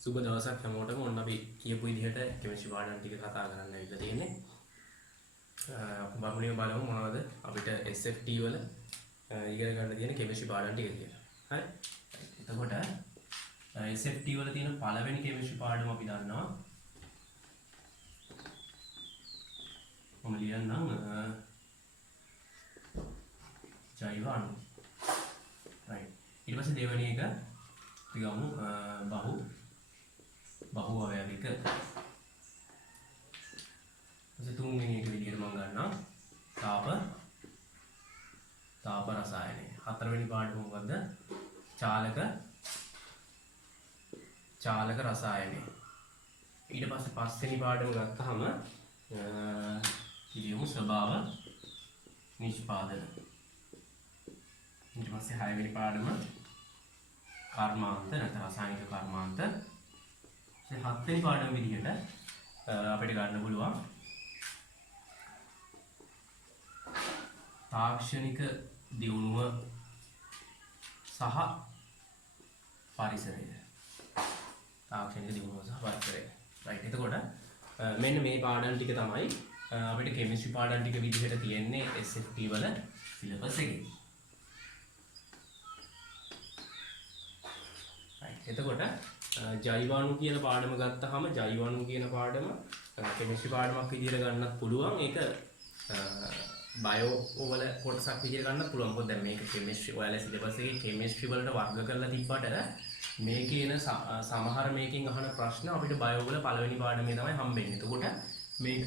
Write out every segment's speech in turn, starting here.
සුබ දවසක් හැමෝටම. ඔන්න අපි කියපු විදිහට කෙමිස්ට්‍රි පාඩම් ටික කතා කරන්න ඇවිල්ලා තියෙන්නේ. අපි බලමු මොනවද අපිට SFT වල ඉගෙන ගන්න තියෙන කෙමිස්ට්‍රි පාඩම් ටික කියලා. හරි. එතකොට SFT වල තියෙන පළවෙනි කෙමිස්ට්‍රි පාඩම අපි දන්නවා. මම ලියන්නම් ජෛව අණු. right. ඊට පස්සේ දෙවෙනි එක අපි ගමු බහු අවයවික. ඊට තුන්වෙනි එක විදිහට මම ගන්නවා තාප රසායනය. හතරවෙනි පාඩම මොකද්ද? චාලක රසායනය. ඊට පස්සේ පස්වෙනි පාඩම ගත්තාම කියමු ස්වභාව නිෂ්පාදන. ඊට පස්සේ හයවෙනි පාඩම කර්මාන්ත නැත්නම් රසායනික කර්මාන්ත. හත්වෙනි පාඩම විදිහට අපිට ගන්න පුළුවන් තාක්ෂණික දියුණුව සහ පරිසරය. තාක්ෂණික දියුණුව සහ පරිසරය. right. එතකොට මෙන්න මේ පාඩම් ටික තමයි අපිට කෙමිස්ට්‍රි පාඩම් ටික විදිහට තියෙන්නේ SFT වල සිලබස් එකේ. right. එතකොට ජෛවාණු කියන පාඩම ගත්තාම ජෛවාණු කියන පාඩම කෙමිස්ට්‍රි පාඩමක් විදිහට ගන්නත් පුළුවන්. ඒක බයෝ වල කොටසක් විදිහට ගන්නත් පුළුවන්. මොකද දැන් මේක කෙමිස්ට්‍රි ඔයාලා සිලබස් එකේ කෙමිස්ට්‍රි වලට වර්ග කරලා තිබ්බට මේකේ එන සමහර මේකෙන් අහන ප්‍රශ්න අපිට බයෝ වල පළවෙනි පාඩමේ තමයි හම්බෙන්නේ. එතකොට මේක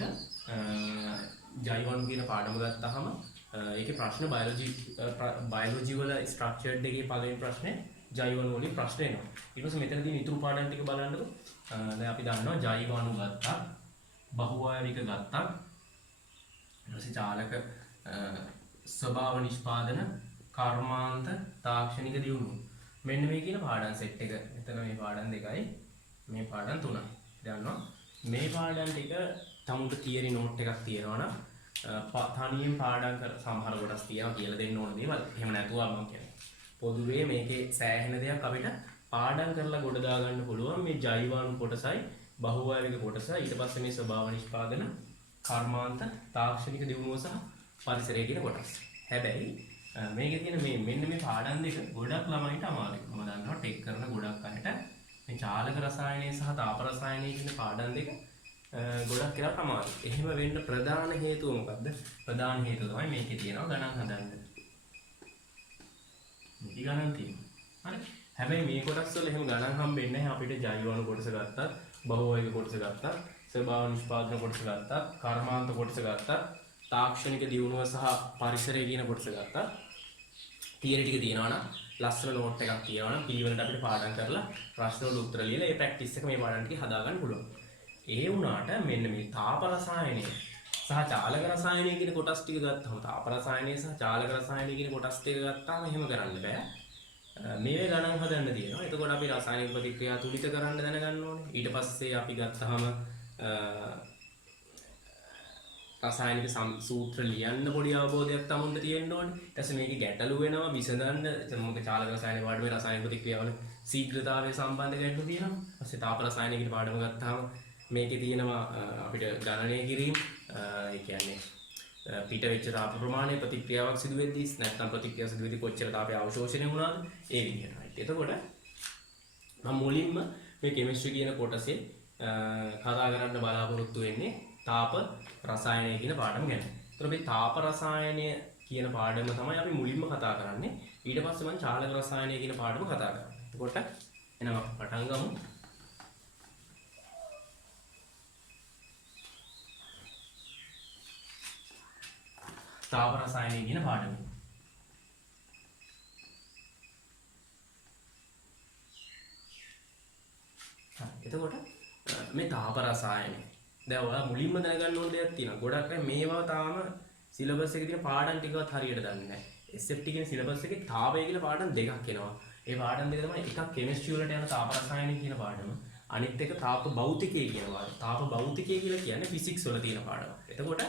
ජෛවාණු කියන පාඩම ගත්තාම ඒකේ ප්‍රශ්න බයොලොජි වල ස්ට්‍රක්චර්ඩ් එකේ පළවෙනි ප්‍රශ්නේ ජෛවාණු වලින් ප්‍රශ්න එනවා. ඊට පස්සේ මෙතනදී ඉතුරු පාඩම් ටික බලන්නකො. දැන් අපි දන්නවා ජෛවාණු ගත්තා, බහුආයනික ගත්තා, ඊට පස්සේ චාලක ස්වභාව නිෂ්පාදන, කර්මාන්ත, තාක්ෂණික දියුණුව. මෙන්න මේ කියන පාඩම් සෙට් එක. මෙතන මේ පාඩම් දෙකයි, මේ පාඩම් තුනයි. දන්නවා මේ පාඩම් ටික තමුන්ට තියරි නෝට් එකක් තියෙනවා නම් තනියෙන් පාඩම් කර සමහර කොටස් තියනවා කියලා දෙන්න ඕන දේවල්. එහෙම නැතුව මම කියන්නේ පොදුවේ මේකේ සෑහෙන දෙයක් අපිට පාඩම් කරලා ගොඩ දා ගන්න පුළුවන්. මේ ජෛවාණු කොටසයි බහුආයනික කොටසයි ඊට පස්සේ මේ ස්වභාව නිෂ්පාදන, කර්මාන්ත, තාක්ෂණික දියුණුව සහ පරිසරය කියන කොටස්. හැබැයි මේකේ තියෙන මෙන්න මේ පාඩම් දෙක ගොඩක් ළමයින්ට අමාරුයි. මම දන්නවා ටෙක් කරන ගොඩක් අයට මේ චාලක රසායනය සහ තාප රසායනය කියන පාඩම් දෙක ගොඩක් කියලා අමාරුයි. එහෙම වෙන්න ප්‍රධාන හේතුව මොකද්ද? ප්‍රධාන හේතුව තමයි මේකේ තියෙනවා ගණන් හදන්න. මේක ගණන් තියෙනවා. හරි. හැබැයි මේ කොටස් වල එහෙම ගණන් හම්බෙන්නේ නැහැ. අපිට ජෛවාණු කොටස ගත්තත්, බහුආයනික කොටස ගත්තත්, ස්වභාව නිෂ්පාදන කොටස ගත්තත්, කර්මාන්ත කොටස ගත්තත්, තාක්ෂණික දියුණුව සහ පරිසරය කියන කොටස ගත්තත් තියරි ටික තියෙනවා නම් ලස්සන නෝට් එකක් තියෙනවා නම් P වලට අපිට පාඩම් කරලා ප්‍රශ්න වල උත්තර ලියලා ඒ ප්‍රැක්ටිස් එක මේ පාඩම් ටික හදා ගන්න පුළුවන්. ඒ වුණාට මෙන්න මේ තාප රසායනය සහ චාලක රසායනය කියන කොටස් ටික ගත්තාම තාප රසායනය සහ චාලක රසායනය කියන කොටස් ටික ගත්තාම එහෙම කරන්න බෑ. මේ ගණන් හදන්න තියෙනවා. එතකොට අපි රසායනික ප්‍රතික්‍රියා තුලිත කරන්න දැනගන්න ඕනේ. ඊට පස්සේ අපි ගත්තාම රසායනික සූත්‍ර ලියන්න පොඩි අවබෝධයක් තමුන්ට තියෙන්න ඕනේ. ඊට පස්සේ මේකේ ගැටලු වෙනවා විසඳන්න. මොකද චාලක රසායන පාඩමේ රසායනික ප්‍රතික්‍රියාවල ශීඝ්‍රතාවය සම්බන්ධ ගැටලු තියෙනවා. ඊපස්සේ තාප රසායනික කියන පාඩම ගත්තාම මේකේ තියෙනවා අපිට ගණනය කිරීම. ඒ කියන්නේ පිට වෙච්ච තාප ප්‍රමාණය ප්‍රතික්‍රියාවක් සිදු වෙද්දී නැත්නම් ප්‍රතික්‍රියාව සිදු වෙද්දී කොච්චර තාපය අවශෝෂණය වුණාද? ඒ විදිහට. right. එතකොට මම මුලින්ම මේ කෙමිස්ට්‍රි කියන කොටසේ කතා කරන්න බලාපොරොත්තු වෙන්නේ තාප රසායනය කියන පාඩම ගැන. ඒතර මේ තාප රසායනය කියන පාඩම තමයි අපි මුලින්ම කතා කරන්නේ. ඊට පස්සේ මම චාලක රසායනය කියන පාඩම කතා කරනවා. එතකොට එනවා පටන් ගමු. තාප රසායනය කියන පාඩම. එතකොට මේ තාප රසායනය දැන් ඔයාලා මුලින්ම දැනගන්න ඕන දෙයක් තියෙනවා. ගොඩක් අය මේවා තාම සිලබස් එකේ තියෙන පාඩම් ටිකවත් හරියට දන්නේ නැහැ. SFT කියන සිලබස් එකේ තාපය කියලා පාඩම් දෙකක් එනවා. ඒ පාඩම් දෙක තමයි එකක් කෙමිස්ට්‍රි වලට යන තාප රසායනය කියන පාඩම. අනිත් එක තාප භෞතිකය කියන පාඩම. තාප භෞතිකය කියලා කියන්නේ ෆිසික්ස් වල තියෙන පාඩම. එතකොට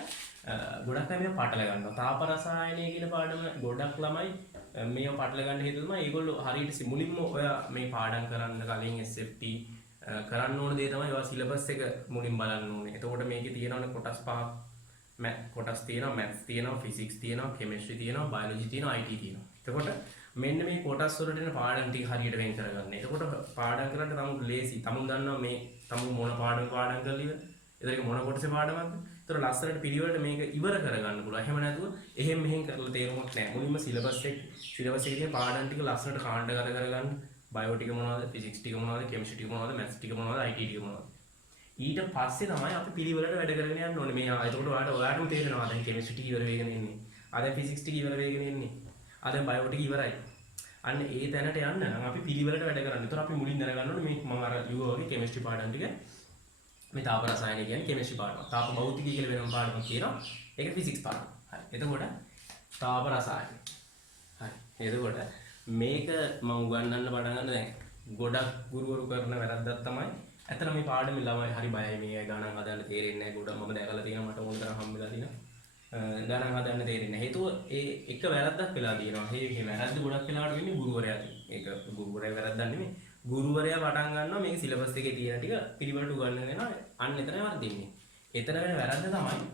ගොඩක් අය මේවා පටල ගන්නවා. තාප රසායනය කියන පාඩම ගොඩක් ළමයි මේව පටල ගන්න හේතුව තමයි ඒගොල්ලෝ හරියට මුලින්ම ඔය මේ පාඩම් කරන්න කලින් SFT කරන්න ඕන දේ තමයි ඒවා සිලබස් එක මුලින් බලන්න ඕනේ. එතකොට මේකේ තියෙනවනේ කොටස් පහක් කොටස් තියෙනවා, මැත්ස් තියෙනවා, ෆිසික්ස් තියෙනවා, කෙමිස්ට්‍රි තියෙනවා, බයොලොජි තියෙනවා, IT තියෙනවා. එතකොට මෙන්න මේ කොටස් වලට එන පාඩම් ටික හරියට වෙන් කරගන්න. එතකොට පාඩම් කරන්න තමුන් ලේසි. තමුන් දන්නවා මේ තමුන් මොන පාඩම් කරලා ඉවර. ඒක මොන කොටසේ පාඩමක්ද? ඒතර ලස්සනට පිළිවෙලට මේක ඉවර කරගන්න පුළුවන්. එහෙම නැතුව එහෙම මෙහෙම කරලා තේරුමක් නැහැ. මුලින්ම සිලබස් එකේ තියෙන පාඩම් ටික ලස්සනට කාණ්ඩගත කරගන්න. බයෝ ටික මොනවද? ෆිසික්ස් ටික මොනවද? කෙමිස්ට්‍රි ටික මොනවද? මැත්ස් ටික මොනවද? IT ටික මොනවද? ඊට පස්සේ තමයි අපි පිළිවෙලට වැඩ කරගෙන යන්න ඕනේ. මේ එතකොට ඔයාලටම තේරෙනවා දැන් කෙමිස්ට්‍රි ටික ඉවර වෙගෙන ඉන්නේ. දැන් ෆිසික්ස් ටික ඉවර වෙගෙන ඉන්නේ. දැන් බයෝ ටික ඉවරයි. අන්න ඒ තැනට යන්න නම් අපි පිළිවෙලට වැඩ කරන්න. ඒතර අපි මුලින් දැනගන්න ඕනේ මේ මම අර යුවා වගේ කෙමිස්ට්‍රි පාඩම් ටික මේ තාප රසායනික කියන්නේ කෙමිස්ට්‍රි පාඩම. තාප භෞතිකය කියලා වෙනම පාඩමක් තියෙනවා. ඒක ෆිසික්ස් පාඩම. හරි. එතකොට තාප රසායනික. හරි. එතකොට මේක මම උගන්වන්න පටන් ගන්න දැන් ගොඩක් ගුරුවරු කරන වැරද්දක් තමයි. ඇත්තට මේ පාඩමේ ළමයි හරි බයයි මේ ගණන් හදන්න තේරෙන්නේ නැහැ. ගොඩක් මම දැකලා තියෙනවා මට ඕන තරම් හම්බෙලා තියෙනවා. ගණන් හදන්න තේරෙන්නේ නැහැ. හේතුව ඒ එක වැරද්දක් වෙලා තියෙනවා. මේ වැරද්ද ගොඩක් වෙලාවට වෙන්නේ ගුරුවරයාට. ඒක ගුරුවරයා වැරද්දක් නෙමෙයි. ගුරුවරයා පටන් ගන්නවා මේක සිලබස් එකේ තියෙන ටික පිළිවෙලට උගන්වගෙන අන්න එතනයි වර්ධින්නේ. එතන වෙන වැරද්ද තමයි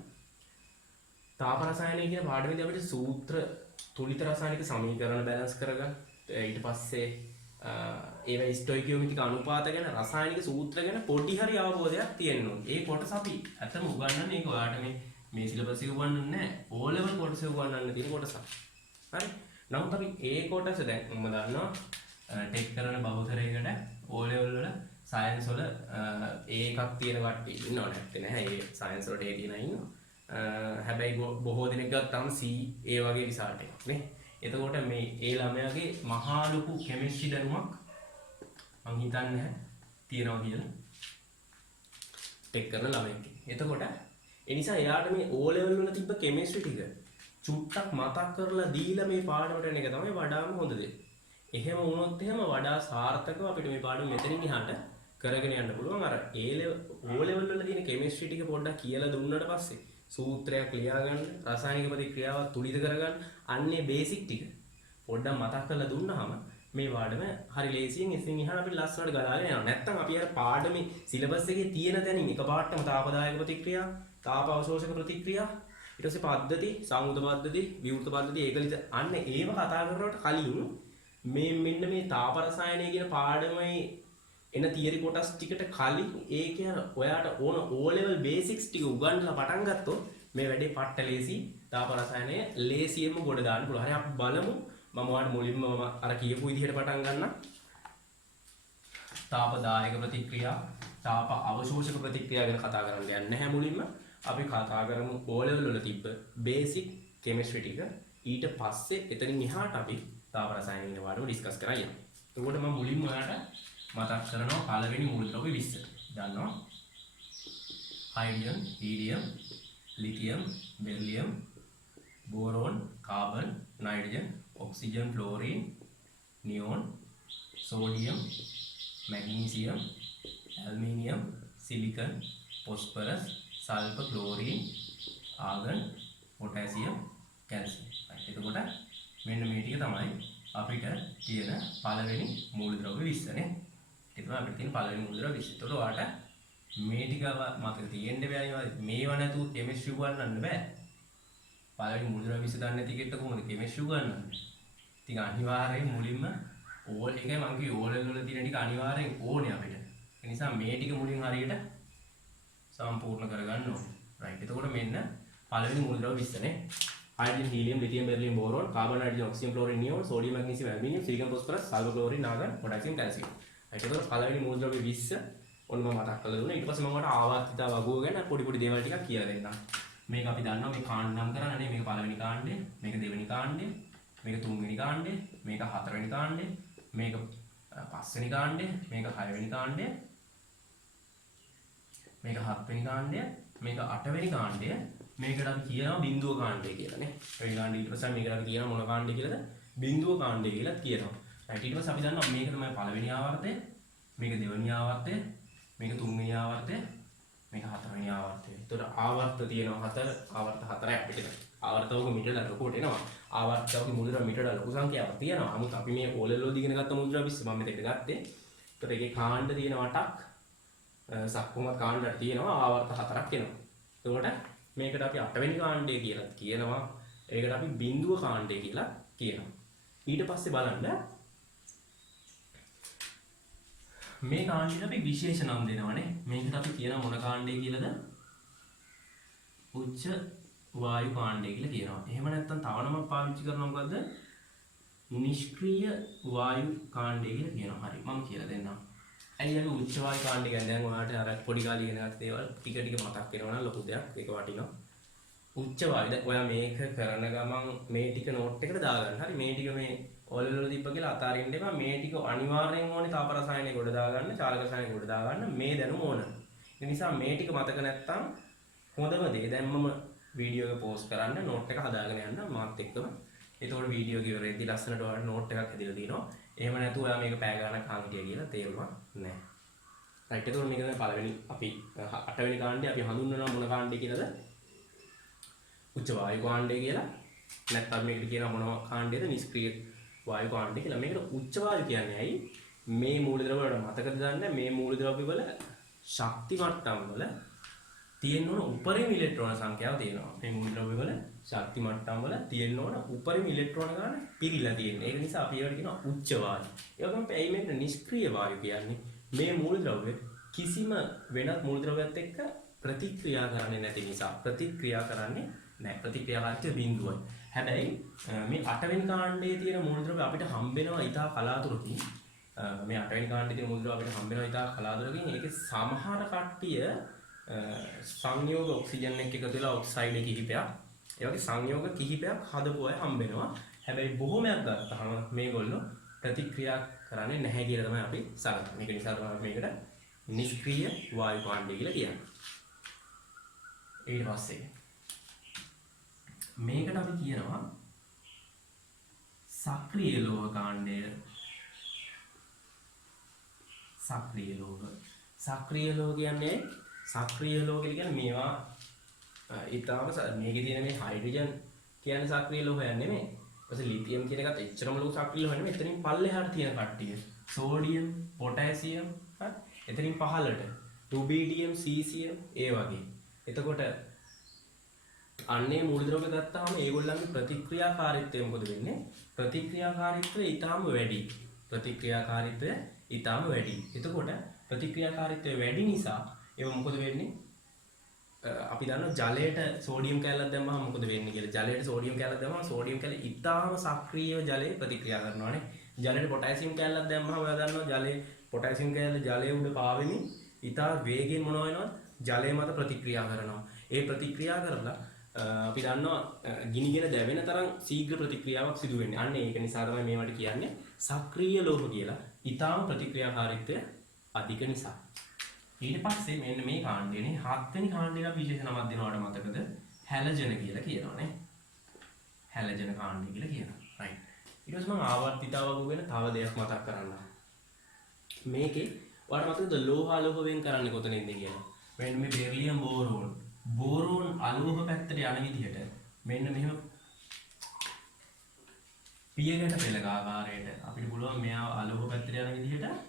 තාප රසායනය කියන පාඩමේදී අපිට සූත්‍ර තුලිත රසායනික සමීකරණ බැලන්ස් කරගන්න. ඊට පස්සේ ඒවා ස්ටොයිකියෝමෙට්‍රික් අනුපාත ගැන රසායනික සූත්‍ර ගැන පොඩි හරි අවබෝධයක් තියෙන්න ඕනේ. ඒ කොටස අපි ඇත්තම උගන්වන්නේ ඒක ඔයාලට මේ සිලබස් එක උගන්වන්නේ නැහැ. O level කොටස උගන්වන්න තියෙන කොටසක්. හරි. නමුත් අපි ඒ කොටස දැන් මම දන්නවා ටෙක් කරන බහුතරයකට O level වල සයන්ස් වල ඒකක් තියෙන කට්ටිය ඉන්නව නැත්තේ නෑ. ඒ සයන්ස් වලට ඒ තියෙන ඉන්නවා. හැබැයි බොහෝ දෙනෙක් ගත්තාම C ඒ වගේ රිසල්ට් එකක් නේ. එතකොට මේ ඒ ළමයාගේ මහා ලොකු කෙමිස්ට්‍රි දැනුමක් මං හිතන්නේ නැහැ තියනවා කියලා ටෙක් කරන ළමයෙක්. එතකොට ඒ නිසා එයාට මේ O level වල තිබ්බ කෙමිස්ට්‍රි ටික චුට්ටක් මතක් කරලා දීලා මේ පාඩමට එන එක තමයි වඩාම හොඳ දේ. එහෙම වුණොත් එහෙම වඩා සාර්ථකව අපිට මේ පාඩම මෙතනින් එහාට කරගෙන යන්න පුළුවන්. අර O level වල තියෙන කෙමිස්ට්‍රි ටික පොඩ්ඩක් කියලා දුන්නාට පස්සේ සූත්‍රයක් ලියා ගන්න, රසායනික ප්‍රතික්‍රියාව තුලිත කරගන්න, අන්නේ බේසික් ටික පොඩ්ඩක් මතක් කරලා දුන්නාම මේ පාඩම හරි ලේසියෙන් එසින් එහාට අපිට ලස්සනට ගලාගෙන යනවා. නැත්තම් අපි අර පාඩමේ සිලබස් එකේ තියෙන තැනින් එකපාරටම තාපදායක ප්‍රතික්‍රියා, තාප අවශෝෂක ප්‍රතික්‍රියා, ඊට පස්සේ පද්ධති, සංයුත පද්ධති, විවෘත පද්ධති, ඒකලිත අන්න ඒව කතා කරනකොට කලින් මෙන්න මේ තාප රසායනය කියන පාඩමේ එන තියරි කොටස් ටිකට කලින් ඒකේ ඔයාට ඕන O level basics ටික උගන්වලා පටන් ගත්තොත් මේ වැඩේ පට්ට ලේසි. තාප රසායනය ලේසියෙන්ම ගොඩ දාන්න පුළුවන්. හරි අපි බලමු. මම ඔයාලට මුලින්ම අර කියපු විදිහට පටන් ගන්න. තාප දායක ප්‍රතික්‍රියා, තාප අවශෝෂක ප්‍රතික්‍රියා ගැන කතා කරන්න යන්නේ නැහැ මුලින්ම. අපි කතා කරමු O level වල තිබ්බ basic chemistry ටික. ඊට පස්සේ එතනින් එහාට අපි තාප රසායන ගැන වාඩම ඩිස්කස් කරා යනවා. එතකොට මම මුලින්ම ඔයාලට මතක් කරනවා පළවෙනි මූලද්‍රව්‍ය 20. දන්නවා? Hydrogen, helium, lithium, beryllium, boron, carbon, nitrogen, oxygen, fluorine, neon, sodium, magnesium, aluminium, silicon, phosphorus, sulphur, chlorine, argon, potassium, calcium. එතකොට මෙන්න මේ ටික තමයි අපිට තියෙන පළවෙනි මූලද්‍රව්‍ය 20 නේ. ඒක අපිට තියෙන පළවෙනි මූලද්‍රව්‍ය 20. ඒතකොට ඔයාලට මේ ටික මතක තියෙන්න බෑනේ. මේව නැතුව කෙමිස්ට්‍රි උගන්වන්න බෑ. පළවෙනි මූලද්‍රව්‍ය 20 දන්නේ නැති කෙනෙක්ට කොහොමද කෙමිස්ට්‍රි උගන්වන්නේ? ඉතින් අනිවාර්යෙන් මුලින්ම ඕල් එකයි මම කිව්වේ ඕල් වල තියෙන ටික අනිවාර්යෙන් ඕනේ අපිට. ඒ නිසා මේ ටික මුලින් හරියට සම්පූර්ණ කරගන්න ඕනේ. රයිට්. එතකොට මෙන්න පළවෙනි මූලද්‍රව්‍ය 20 නේ. hydrogen, helium, lithium, beryllium, boron, carbon, nitrogen, oxygen, fluorine, neon, sodium, magnesium, aluminium, silicon, phosphorus, sulfur, chlorine, argon, potassium, calcium. ඒකතර පළවෙනි මූලද්‍රව්‍ය 20 ඔන්න මම මතක් කරලා දුන්නා. ඊට පස්සේ මම ඔයාලට ආවර්තිත වගුව ගැන පොඩි පොඩි දේවල් ටිකක් කියලා දෙන්නම්. මේක අපි දන්නවා මේ කාණ්ඩ නම් කරන්නේ මේක පළවෙනි කාණ්ඩය, මේක දෙවෙනි කාණ්ඩය, මේක තුන්වෙනි කාණ්ඩය, මේක හතරවෙනි කාණ්ඩය, මේක පස්වෙනි කාණ්ඩය, මේක හයවෙනි කාණ්ඩය, මේක හත්වෙනි කාණ්ඩය, මේක අටවෙනි කාණ්ඩය, මේකට අපි කියනවා බිඳුව කාණ්ඩය කියලා නේ. ඒ කාණ්ඩය ඊට පස්සේ මේකට අපි කියනවා මොන කාණ්ඩය කියලාද? බිඳුව කාණ්ඩය කියලා කියනවා. ඊට පස්සේ අපි දන්නවා මේක තමයි පළවෙනි ආවර්තය, මේක දෙවෙනි ආවර්තය, මේක තුන්වෙනි ආවර්තය, මේක හතරවෙනි ආවර්තය. ඒතකොට ආවර්ත තියෙනවා හතර, ආවර්ත හතරයි අපිට. ආවර්තවක මීටර ලොකුට එනවා. ආවර්තවක මුද්‍රා මීටර ලොකු සංඛ්‍යාවක් තියෙනවා. නමුත් අපි මේ ඕලෙල් වලදී ඉගෙන ගත්ත මුද්‍රා 20 මම මෙතෙන්ට ගත්තේ. ඒතකොට ඒකේ කාණ්ඩ තියෙන වටක් සක්කුමත් කාණ්ඩයක් තියෙනවා ආවර්ත 4ක් එනවා. එතකොට මේකට අපි 8 වෙනි කාණ්ඩය කියලා කියනවා. ඒකට අපි බිඳුව කාණ්ඩය කියලා කියනවා. ඊට පස්සේ බලන්න මේ කාණ්ඩයට අපි විශේෂ නම් දෙනවානේ. මේකට අපි කියන මොන කාණ්ඩය කියලාද? උච්ච වායු කාණ්ඩය කියලා කියනවා. එහෙම නැත්නම් තව නමක් පාවිච්චි කරනවා මොකද්ද? නිෂ්ක්‍රීය වායු කාණ්ඩය කියලා කියනවා. හරි මම කියලා දෙන්නම්. ඇයි අපි උච්ච වායු කාණ්ඩය කියන්නේ? දැන් ඔයාලට අර පොඩි කාලේ ඉගෙන ගත්ත දේවල් ටික ටික මතක් වෙනවා නම් ලොකු දෙයක්. ඒක වටිනවා. උච්ච වායු දැන් ඔයා මේක කරන ගමන් මේ ටික නෝට් එකට දාගන්න. හරි මේ ටික මේ ඔලවල දීප කියලා අතාරින්න එපා. මේ ටික අනිවාර්යෙන් ඕනේ තාප රසායනයේ කොට දාගන්න, චාලක රසායනයේ කොට දාගන්න. මේ දැනුම ඕන. ඒ නිසා මේ ටික මතක නැත්තම් හොඳම දේ දැන් මම වීඩියෝ එක පෝස්ට් කරන්න නෝට් එක හදාගෙන යන්න මාත් එක්කම. එතකොට වීඩියෝ එක ඉවරෙද්දී ලස්සනට ඔයාලට නෝට් එකක් හදලා දිනවා. එහෙම නැතුව ඔයා මේක පැය ගානක් අහන් හිටියා කියලා තේරුමක් නැහැ. රයිට් එතකොට මේක තමයි පළවෙනි අපි 8 වෙනි කාණ්ඩය අපි හඳුන්වනවා මොන කාණ්ඩය කියලාද? උච්ච වායු කාණ්ඩය කියලා. නැත්නම් මේකට කියනවා මොනවා කාණ්ඩයද? නිෂ්ක්‍රීය වායු කාණ්ඩය කියලා. මේකට උච්ච වායු කියන්නේ ඇයි? මේ මූලද්‍රව්‍ය වල මතකද දන්නේ? මේ මූලද්‍රව්‍ය වල ශක්ති මට්ටම් වල තියෙන ඕන උපරිම ඉලෙක්ට්‍රෝන සංඛ්‍යාව තියෙනවා. මේ මූලද්‍රව්‍ය වල ශක්ති මට්ටම් වල තියෙන ඕන උපරිම ඉලෙක්ට්‍රෝන ගන්න පිරීලා තියෙනවා. ඒක නිසා අපි ඒකට කියනවා උච්ච වායු. ඒ වගේම ඇයි මේකට නිෂ්ක්‍රීය වායු කියන්නේ? මේ මූලද්‍රව්‍ය කිසිම වෙනත් මූලද්‍රව්‍යයක් එක්ක ප්‍රතික්‍රියා කරන්නේ නැති නිසා ප්‍රතික්‍රියා කරන්නේ නැහැ. ප්‍රතික්‍රියාකාරීත්වය බිඳුවයි. හැබැයි මේ 8 වෙනි කාණ්ඩයේ තියෙන මූලද්‍රව්‍ය අපිට හම්බෙනවා ඉතා කලාතුරකින්. මේ 8 වෙනි කාණ්ඩයේ තියෙන මූලද්‍රව්‍ය අපිට හම්බෙනවා ඉතා කලාතුරකින්. ඒකේ සමහර කට්ටිය සංයෝග ඔක්සිජන් එක්ක එකතු වෙලා ඔක්සයිඩ් කිහිපයක් ඒ වගේ සංයෝග කිහිපයක් හදපු අය හම්බෙනවා. හැබැයි බොහොමයක් ගත්තාම මේගොල්ලෝ ප්‍රතික්‍රියා කරන්නේ නැහැ කියලා තමයි අපි සලකන්නේ. මේක නිසා තමයි මේකට නිෂ්ක්‍රීය වායු කාණ්ඩය කියලා කියන්නේ. ඊට පස්සේ මේකට අපි කියනවා සක්‍රීය ලෝහ කාණ්ඩය. සක්‍රීය ලෝහ. සක්‍රීය ලෝහ කියන්නේ සක්‍රීය ලෝහ කියන්නේ මේවා ඊටාම මේකේ තියෙන මේ හයිඩ්‍රජන් කියන්නේ සක්‍රීය ලෝහයක් නෙමෙයි. ඊපස්සේ ලිතියම් කියන එකත් එච්චරම ලොකු සක්‍රීය ලෝහයක් නෙමෙයි. එතනින් පල්ලෙහාට තියෙන කට්ටිය. සෝඩියම්, පොටෑසියම්, හරි. එතනින් පහළට රුබීඩියම්, සීසියම් ඒ වගේ. එතකොට අන්නේ මූලද්‍රව්‍ය ගත්තාම ඒගොල්ලන්ගේ ප්‍රතික්‍රියාකාරීත්වය මොකද වෙන්නේ? ප්‍රතික්‍රියාකාරීත්වය ඊටාම වැඩි. ප්‍රතික්‍රියාකාරීත්වය ඊටාම වැඩි. එතකොට ප්‍රතික්‍රියාකාරීත්වය වැඩි නිසා ඒක මොකද වෙන්නේ? අපි දන්නවා ජලයට සෝඩියම් කැලලක් දැම්මම මොකද වෙන්නේ කියලා. ජලයට සෝඩියම් කැලලක් දැම්මම සෝඩියම් කැලල ඊටාම සක්‍රීයව ජලයේ ප්‍රතික්‍රියා කරනවානේ. ජලයට පොටෑසියම් කැලලක් දැම්මම ඔයා දන්නවා ජලයේ පොටෑසියම් කැලල ජලයේ උඩ පාවෙමින් ඊටා වේගයෙන් මොනවා වෙනවද? ජලය මත ප්‍රතික්‍රියා කරනවා. ඒ ප්‍රතික්‍රියා කරලා අපි දන්නවා ගිනිගෙන දැවෙන තරම් ශීඝ්‍ර ප්‍රතික්‍රියාවක් සිදු වෙන්නේ. අන්න ඒක නිසා තමයි මේවට කියන්නේ සක්‍රීය ලෝහ කියලා. ඊටාම ප්‍රතික්‍රියාකාරීත්වය අධික නිසා. ඊට පස්සේ මෙන්න මේ කාණ්ඩයනේ 7 වෙනි කාණ්ඩයට විශේෂ නමක් දෙනවාට මතකද? හැලජන කියලා කියනවානේ. හැලජන කාණ්ඩය කියලා කියනවා. රයිට්. ඊට පස්සේ මම ආවර්තිතාවක වෙන තව දෙයක් මතක් කරන්නම්. මේකේ ඔයාලට මතකද ලෝහ අලෝහ වෙන් කරන්නේ කොතනින්ද කියලා? මෙන්න මේ බෙරිලියම් බෝරෝන්. බෝරෝන් අලෝහ පැත්තට යන විදිහට මෙන්න මෙහෙම පියගැට පෙළක ආකාරයට අපිට පුළුවන් මෙයා අලෝහ පැත්තට යන විදිහට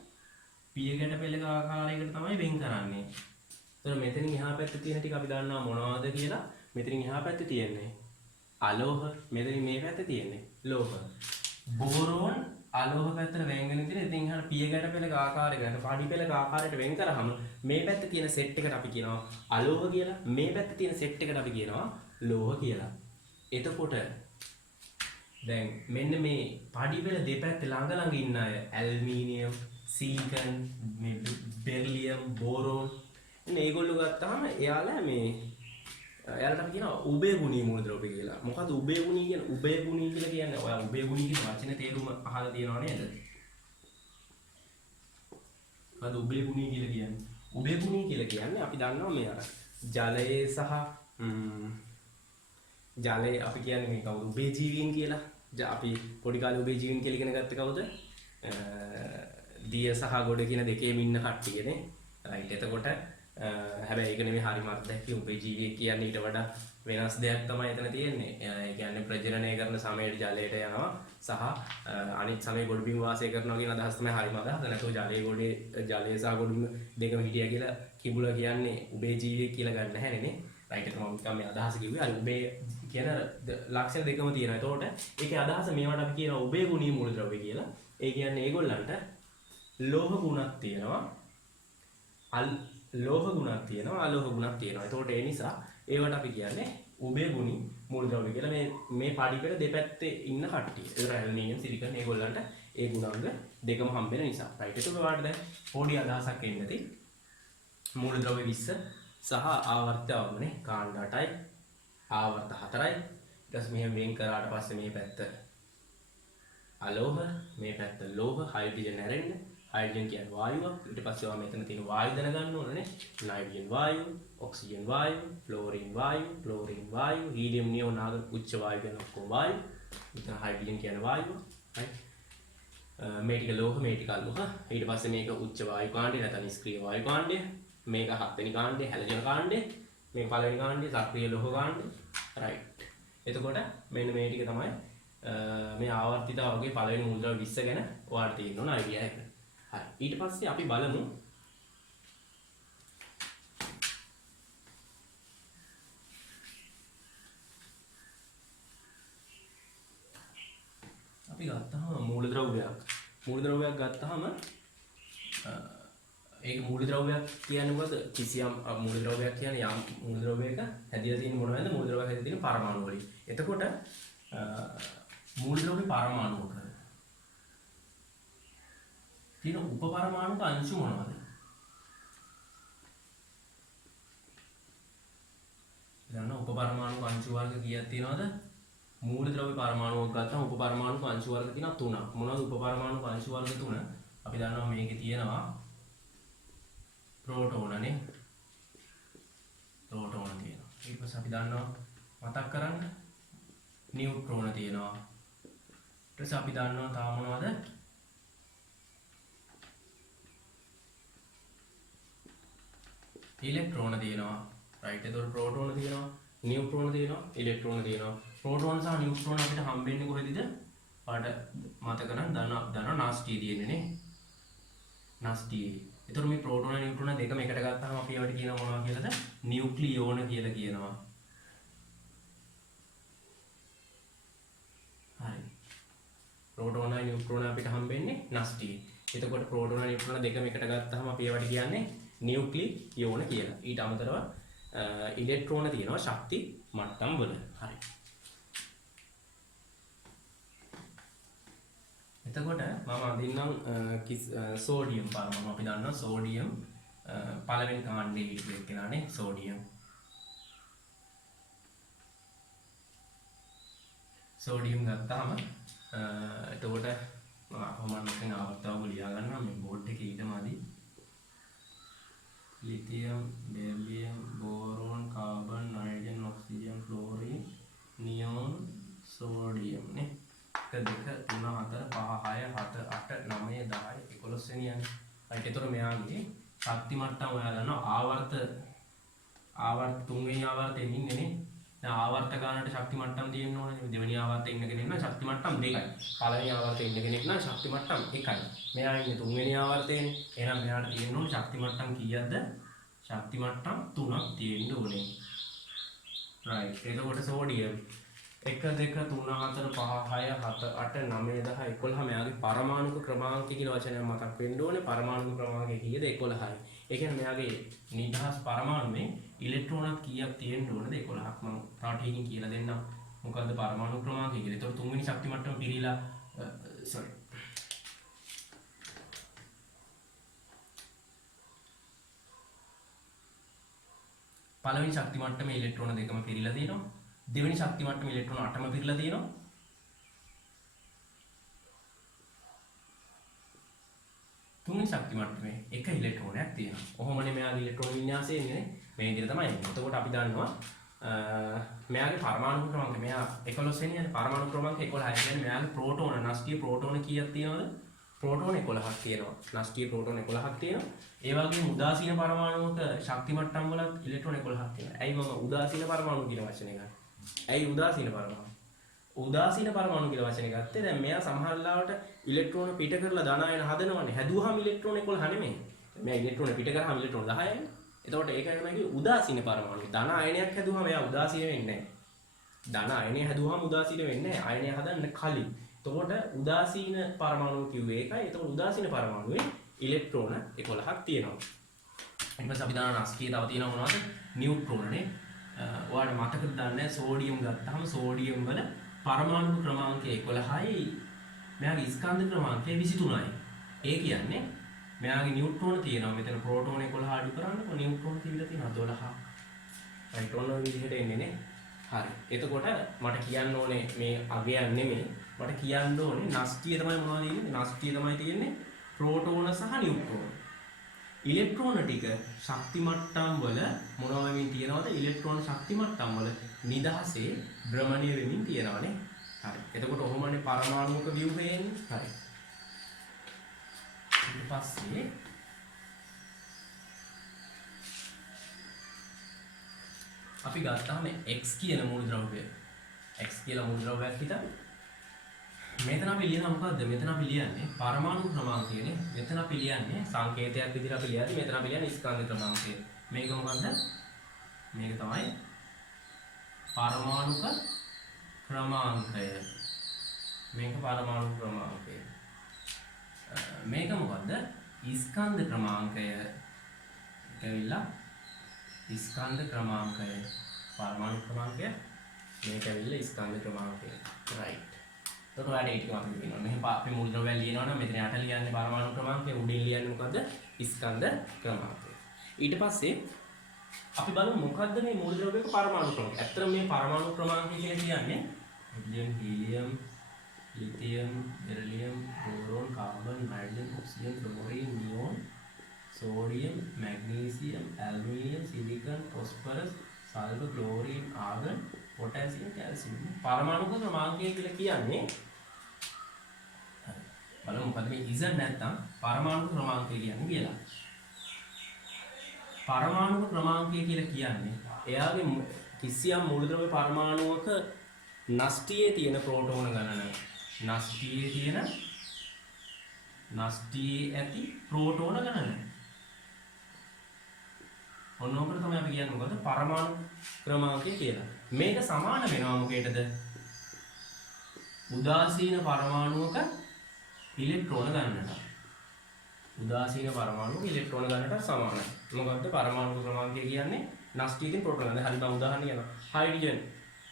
පියගැට පෙළක ආකාරයකට තමයි වෙන් කරන්නේ. එතකොට මෙතනින් එහා පැත්තේ තියෙන ටික අපි දන්නවා මොනවද කියලා. මෙතනින් එහා පැත්තේ තියෙන්නේ අලෝහ, මෙතනින් මේ පැත්තේ තියෙන්නේ ලෝහ. බෝරෝන් අලෝහ පැත්තට වෙන් වෙන විදිහට ඉතින් එහාට පියගැට පෙළක ආකාරයකට, පඩි පෙළක ආකාරයට වෙන් කරාම මේ පැත්තේ තියෙන සෙට් එකට අපි කියනවා අලෝහ කියලා. මේ පැත්තේ තියෙන සෙට් එකට අපි කියනවා ලෝහ කියලා. එතකොට දැන් මෙන්න මේ පඩි පෙළ දෙපැත්තේ ළඟ ළඟ ඉන්න අය ඇල්මීනියම්, සිලිකන්, මේ බෙරිලියම්, බෝරෝන් එන්නේ ඒගොල්ලෝ ගත්තාම එයාලා මේ එයාලට අපි කියනවා උභයගුණී මූලද්‍රව්‍ය කියලා. මොකද්ද උභයගුණී කියන්නේ? උභයගුණී කියලා කියන්නේ ඔයා උභයගුණී කියන වචනේ තේරුම අහලා තියෙනව නේද? මොකද්ද උභයගුණී කියලා කියන්නේ? උභයගුණී කියලා කියන්නේ අපි දන්නවා මේ අර ජලයේ සහ ජලයේ අපි කියන්නේ මේ කවුද උභයජීවීන් කියලා. අපි පොඩි කාලේ උභයජීවීන් කියලා ඉගෙන ගත්තේ කවුද? දිය සහ ගොඩ කියන දෙකේම ඉන්න කට්ටියනේ. රයිට්. එතකොට හැබැයි ඒක නෙමෙයි හරිම අත්දැකීම. උඹේ ජීවිතය කියන්නේ ඊට වඩා වෙනස් දෙයක් තමයි එතන තියෙන්නේ. ඒ කියන්නේ ප්‍රජනනය කරන සමයට ජලයට යනවා සහ අනිත් සමයේ ගොඩබිම් වාසය කරනවා කියන අදහස තමයි හරිම අදහස. නැතුව ජලයේ ගොඩේ ජලය සහ ගොඩබිම දෙකම හිටියා කියලා කිඹුලා කියන්නේ උඹේ ජීවිතය කියලා ගන්න නැහැ නේ. රයිට් එක මම නිකන් මේ අදහස කිව්වේ. අර උඹේ කියන ලක්ෂණ දෙකම තියෙනවා. එතකොට ඒකේ අදහස මේවට අපි කියනවා උඹේ ගුණීය මූලද්‍රව්‍ය කියලා. ඒ කියන්නේ ඒගොල්ලන්ට ලෝහ ගුණක් තියෙනවා. ලෝහ ගුණක් තියෙනවා, අලෝහ ගුණක් තියෙනවා. එතකොට ඒ නිසා ඒවට අපි කියන්නේ උභය ගුණී මූලද්‍රව්‍ය කියලා. මේ පඩිපෙළ දෙපැත්තේ ඉන්න කට්ටිය. ඒතර ඇලුමිනියම්, සිලිකන් ඒගොල්ලන්ට ඒ ගුණාංග දෙකම හම්බෙන නිසා. රයිට්. ඒක ඔයාලට දැන් පොඩි අදහසක් එන්න ඇති. මූලද්‍රව්‍ය 20 සහ ආවර්ත අවමනේ කාණ්ඩ 8යි, ආවර්ත 4යි. ඊට පස්සේ මෙහෙම වෙන් කරාට පස්සේ මේ පැත්ත අලෝහ, මේ පැත්ත ලෝහ, හයිඩ්‍රජන් ඇරෙන්න. හයිඩ්‍රජන් කියන්නේ වායුවක්. ඊට පස්සේ ඔයා මෙතන තියෙන වායු දැනගන්න ඕනේ. නයිට්‍රජන් වායු, ඔක්සිජන් වායු, ෆ්ලෝරින් වායු, ක්ලෝරින් වායු, හීලියම් නියෝන් ආදී උච්ච වායු ගැන ඔක්කොම වායු. මෙතන හයිඩ්‍රජන් කියන්නේ වායුව. right? මේ ටික ලෝහ, මේ ටික අලෝහ. ඊට පස්සේ මේක උච්ච වායු කාණ්ඩය නැත්නම් නිෂ්ක්‍රීය වායු කාණ්ඩය. මේක 7 වෙනි කාණ්ඩය, හැලජන කාණ්ඩය. මේක පළවෙනි කාණ්ඩය, සක්‍රීය ලෝහ කාණ්ඩය. right. එතකොට මෙන්න මේ ටික තමයි මේ ආවර්තිතා වගේ පළවෙනි මූලද්‍රව්‍ය 20 ගැන ඔයාලට තියෙන්න ඕන අයිඩියා එක. හරි. ඊට පස්සේ අපි බලමු අපි ගත්තාම මූලද්‍රව්‍යයක් ගත්තාම ඒක මූලද්‍රව්‍යයක් කියන්නේ මොකද? කිසියම් මූලද්‍රව්‍යයක් කියන්නේ යම් මූලද්‍රව්‍යයක හැදිලා තියෙන මොනවද? මූලද්‍රව්‍යයක හැදිලා තියෙන පරමාණු වලින්. එතකොට මූලද්‍රව්‍ය පරමාණුක තියෙන උපපරමාණුක අංශු මොනවද? දන්න උපපරමාණුක අංශු වර්ග කීයක් තියෙනවද? මූලද්‍රව්‍ය පරමාණුවක් ගත්තම උපපරමාණුක අංශු වර්ග තියෙනවා 3ක්. මොනවද උපපරමාණුක අංශු වර්ග 3? අපි දන්නවා මේකේ තියෙනවා ප්‍රෝටෝනනේ. ප්‍රෝටෝන තියෙනවා. ඊට පස්සේ අපි දන්නවා මතක් කරන්න නියුට්‍රෝන තියෙනවා. ඊට පස්සේ අපි දන්නවා තා මොනවද? ඉලෙක්ට්‍රෝන තියෙනවා. රයිට්. එතකොට ප්‍රෝටෝන තියෙනවා, නියුට්‍රෝන තියෙනවා, ඉලෙක්ට්‍රෝන තියෙනවා. ප්‍රෝටෝන සහ නියුට්‍රෝන අපිට හම්බෙන්නේ කොහෙදද? පාඩ මතක නම් දන්නවා නාස්ටි තියෙන්නේ නේ. නාස්ටි. එතකොට මේ ප්‍රෝටෝන නියුට්‍රෝන දෙකම එකට ගත්තාම අපි ඒවට කියනවා මොනවා කියලාද? නියුක්ලියෝන කියලා කියනවා. හරි. ප්‍රෝටෝන නියුට්‍රෝන අපිට හම්බෙන්නේ නාස්ටි. එතකොට ප්‍රෝටෝන නියුට්‍රෝන දෙකම එකට ගත්තාම අපි ඒවට කියන්නේ නියුක්ලියෝන කියලා. ඊට අමතරව ඉලෙක්ට්‍රෝන තියෙනවා ශක්ති මට්ටම් වල. හරි. එතකොට මම අදින්නම් සෝඩියම් පරමාණු. අපි දන්නවා සෝඩියම් පළවෙනි කාණ්ඩයේ හිටපු එක්කෙනානේ සෝඩියම්. සෝඩියම් ගත්තාම එතකොට මම මෙතන ආවර්තාව ලියා ගන්නවා මේ බෝඩ් එකේ ඊටමදී. Lithium, barium, boron, carbon, nitrogen, oxygen, fluorine, neon, sodium නේ. 1 2 3 4 5 6 7 8 9 10 11 වෙනි යන්නේ. right. ඒතර මෙයාගේ ශක්ති මට්ටම ඔයාලා දන්නවා ආවර්ත 3 වෙනි ආවර්තයෙන් ඉන්නේ නේ. දැන් ආවර්ත ගානට ශක්ති මට්ටම් තියෙන්න ඕනේ. දෙවෙනි ආවර්තයේ ඉන්න කෙනෙක් නම් ශක්ති මට්ටම් 2යි. පළවෙනි ආවර්තයේ ඉන්න කෙනෙක් නම් ශක්ති මට්ටම් 1යි. මෙයා ඉන්නේ 3 වෙනි ආවර්තයේනේ. එහෙනම් මෙයාට තියෙන්න ඕනේ ශක්ති මට්ටම් කීයක්ද? ශක්ති මට්ටම් 3ක් තියෙන්න ඕනේ. right. එතකොට සෝඩියම් 1 2 3 4 5 6 7 8 9 10 11 මෙයාගේ පරමාණුක ක්‍රමාංකය කියලා වචනයක් මතක් වෙන්න ඕනේ. පරමාණුක ක්‍රමාංකය කීයද? 11යි. ඒ කියන්නේ මෙයාගේ නිදහස් පරමාණුවේ ඉලෙක්ට්‍රෝනක් කීයක් තියෙන්න ඕනද? 11ක්. මම තව ටිකකින් කියලා දෙන්නම්. මොකද්ද පරමාණු ක්‍රමාංකය කියලා. ඒතකොට තුන්වෙනි ශක්ති මට්ටම පිරීලා පළවෙනි ශක්ති මට්ටමේ ඉලෙක්ට්‍රෝන දෙකම පිරීලා තියෙනවා. දෙවෙනි ශක්ති මට්ටමේ ඉලෙක්ට්‍රෝන 8ම පිරීලා තියෙනවා. තුන්වෙනි ශක්ති මට්ටමේ එක ඉලෙක්ට්‍රෝනයක් තියෙනවා. කොහොමනේ මෙයාගේ ඉලෙක්ට්‍රෝන වින්‍යාසය එන්නේ? මේ විදිහට තමයි එන්නේ. එතකොට අපි දන්නවා මෙයාගේ පරමාණු ක්‍රමාංක මෙයා 11 වෙනි යන්නේ පරමාණු ක්‍රමාංක 11. ඒ කියන්නේ මෙයාගේ ප්‍රෝටෝන නෂ්ටිය ප්‍රෝටෝන කීයක් තියෙනවද? ප්‍රෝටෝන 11ක් තියෙනවා. නෂ්ටීය ප්‍රෝටෝන 11ක් තියෙනවා. ඒ වගේම උදාසීන පරමාණුවක ශක්ති මට්ටම් වලත් ඉලෙක්ට්‍රෝන 11ක් තියෙනවා. ඇයි මම උදාසීන පරමාණු කියන වචනේ ගන්නේ? ඇයි උදාසීන පරමාණු? උදාසීන පරමාණු කියලා වචනේ ගත්තේ. දැන් මෙයා සමහර ලාවට ඉලෙක්ට්‍රෝන පිට කරලා ධන අයන හදනවනේ. හැදුවාම ඉලෙක්ට්‍රෝන 11 නෙමෙයි. මෙයා ඉලෙක්ට්‍රෝන පිට කරාම ඉලෙක්ට්‍රෝන 10යි. එතකොට ඒකයි තමයි කිව්වේ උදාසීන පරමාණු. ධන අයනයක් හැදුවාම එයා උදාසීන වෙන්නේ නැහැ. ධන අයනය හැදුවාම උදාසීන වෙන්නේ නැහැ. අයනය හදන්න කලින්. එතකොට උදාසීන පරමාණු කිව්වේ ඒකයි. එතකොට උදාසීන පරමාණුවේ ඉලෙක්ට්‍රෝන 11ක් තියෙනවා. ඊට පස්සේ අපි දාන නස්කිය තව තියෙනවා මොනවද? නියුට්‍රෝනනේ. ඔයාලට මතකද දන්නේ සෝඩියම් ගත්තාම සෝඩියම් වල පරමාණු ක්‍රමාංකය 11යි. මෙයාගේ ස්කන්ධ ක්‍රමාංකය 23යි. ඒ කියන්නේ මෙයාගේ නියුට්‍රෝන තියෙනවා. මෙතන ප්‍රෝටෝන 11 අඩු කරන්නකො නියුට්‍රෝන තිබිලා තියෙනවා 12ක්. ඉලෙක්ට්‍රෝන වල විදිහට එන්නේ නේ. හරි. එතකොට මට කියන්න ඕනේ මේ අගයන් නෙමෙයි. මට කියන්න ඕනේ නස්ටිය තමයි මොනවද තියෙන්නේ? නස්ටිය තමයි තියෙන්නේ ප්‍රෝටෝන සහ නියුට්‍රෝන. ඉලෙක්ට්‍රෝන ටික ශක්ති මට්ටම් වල මොනවා වෙමින් තියෙනවද? ඉලෙක්ට්‍රෝන ශක්ති මට්ටම් වල නිදහසේ භ්‍රමණය වෙමින් තියෙනවනේ. හරි. එතකොට ඔහොමනේ පරමාණුක ව්‍යුහය එන්නේ. හරි. ඊට පස්සේ අපි ගත්තාම x කියන මූලද්‍රව්‍යය. x කියලා මූලද්‍රව්‍යයක් හිතන්න. මෙතන අපි ලියනවා මොකද්ද? මෙතන අපි ලියන්නේ පරමාණු ක්‍රමාංකයනේ. මෙතන අපි ලියන්නේ සංකේතයක් විදිහට අපි ලියද්දි මෙතන අපි ලියන්නේ ස්කන්ධ ක්‍රමාංකය. මේක මොකද්ද? මේක තමයි පරමාණුක ක්‍රමාංකය. මේක පරමාණු ක්‍රමාංකය. මේක මොකද්ද? ස්කන්ධ ක්‍රමාංකය. ඒකවිලා ස්කන්ධ ක්‍රමාංකය. පරමාණු ක්‍රමාංකය. මේක ඇවිල්ලා ස්කන්ධ ක්‍රමාංකය. right. එතකොට ඔයාලට ඒක මතක තියෙනවා. මෙහෙම අපි මූලද්‍රව්‍යයන් ලියනවා නම් මෙතන යට ලියන්නේ පරමාණු ක්‍රමාංකය, උඩින් ලියන්නේ මොකද්ද? ස්කන්ධ ක්‍රමාංකය. ඊට පස්සේ අපි බලමු මොකද්ද මේ මූලද්‍රව්‍යයක පරමාණු ක්‍රමාංකය. ඇත්තටම මේ පරමාණු ක්‍රමාංකය කියලා කියන්නේ hydrogen, helium, lithium, beryllium, boron, carbon, nitrogen, oxygen, chlorine, neon, sodium, magnesium, aluminium, silicon, phosphorus, sulphur, chlorine, argon, potassium, calcium. පරමාණුක ක්‍රමාංකය කියලා කියන්නේ බලමු මොකද මේ Z නැත්තම් පරමාණු ක්‍රමාංකය කියන්නේ කියලා. පරමාණු ක්‍රමාංකය කියලා කියන්නේ එයාගේ කිසියම් මූලද්‍රව්‍ය පරමාණුවක නෂ්ටියේ තියෙන ප්‍රෝටෝන ගණන. නෂ්ටියේ ඇති ප්‍රෝටෝන ගණන. ඔන්න ඔකට තමයි අපි කියන්නේ මොකද? පරමාණු ක්‍රමාංකය කියලා. මේක සමාන වෙනවා මොකේටද? උදාසීන පරමාණුවක ඉලෙක්ට්‍රෝන ගණනට. උදාසීන පරමාණුවක ඉලෙක්ට්‍රෝන ගණනට සමානයි. මොකක්ද පරමාණු ක්‍රමාංකය කියන්නේ? නෂ්ටියකින් ප්‍රෝටෝන. දැන් හරි මම උදාහරණ කියනවා. හයිඩ්‍රජන්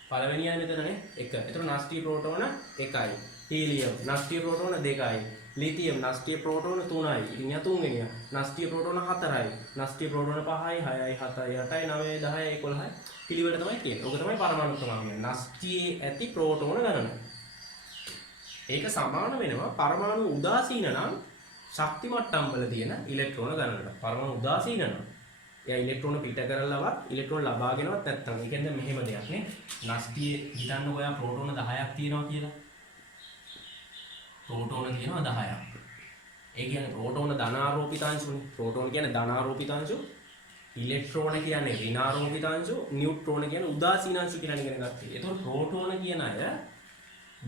පළවෙනියයි මෙතනනේ 1. ඒතර නෂ්ටීය ප්‍රෝටෝන 1යි. හීලියම් නෂ්ටීය ප්‍රෝටෝන 2යි. ලිතියම් නෂ්ටීය ප්‍රෝටෝන 3යි. ඉතින් යා තුන්වෙනිය. නෂ්ටීය ප්‍රෝටෝන 4යි. නෂ්ටීය ප්‍රෝටෝන 5යි, 6යි, 7යි, 8යි, 9යි, 10යි, 11යි. පිළිවෙල තමයි තියෙන්නේ. ඕක තමයි පරමාණු ක්‍රමාංකය. නෂ්ටියේ ඇති ප්‍රෝටෝන ගණන. ඒක සමාන වෙනවා පරමාණු උදාසීන නම් ශක්ති මට්ටම් වල තියෙන ඉලෙක්ට්‍රෝන ගණනට. පරමාණු උදාසීන නම් එයා ඉලෙක්ට්‍රෝන පිට කරලවත් ඉලෙක්ට්‍රෝන ලබාගෙනවත් නැත්තම්. ඒ කියන්නේ මෙහෙම දෙයක් නේ. නෂ්ටියේ හිතන්නකො ඔයා ප්‍රෝටෝන 10ක් තියෙනවා කියලා. ප්‍රෝටෝන තියෙනවා 10ක්. ඒ කියන්නේ ප්‍රෝටෝන ධනාරෝපිතාංශුනේ. ප්‍රෝටෝන කියන්නේ ධනාරෝපිතාංශු. ඉලෙක්ට්‍රෝන කියන්නේ ඍණාරෝපිතාංශු. නියුට්‍රෝන කියන්නේ උදාසීනාංශු කියලා ඉගෙන ගත්තා. ඒතකොට ප්‍රෝටෝන කියන අය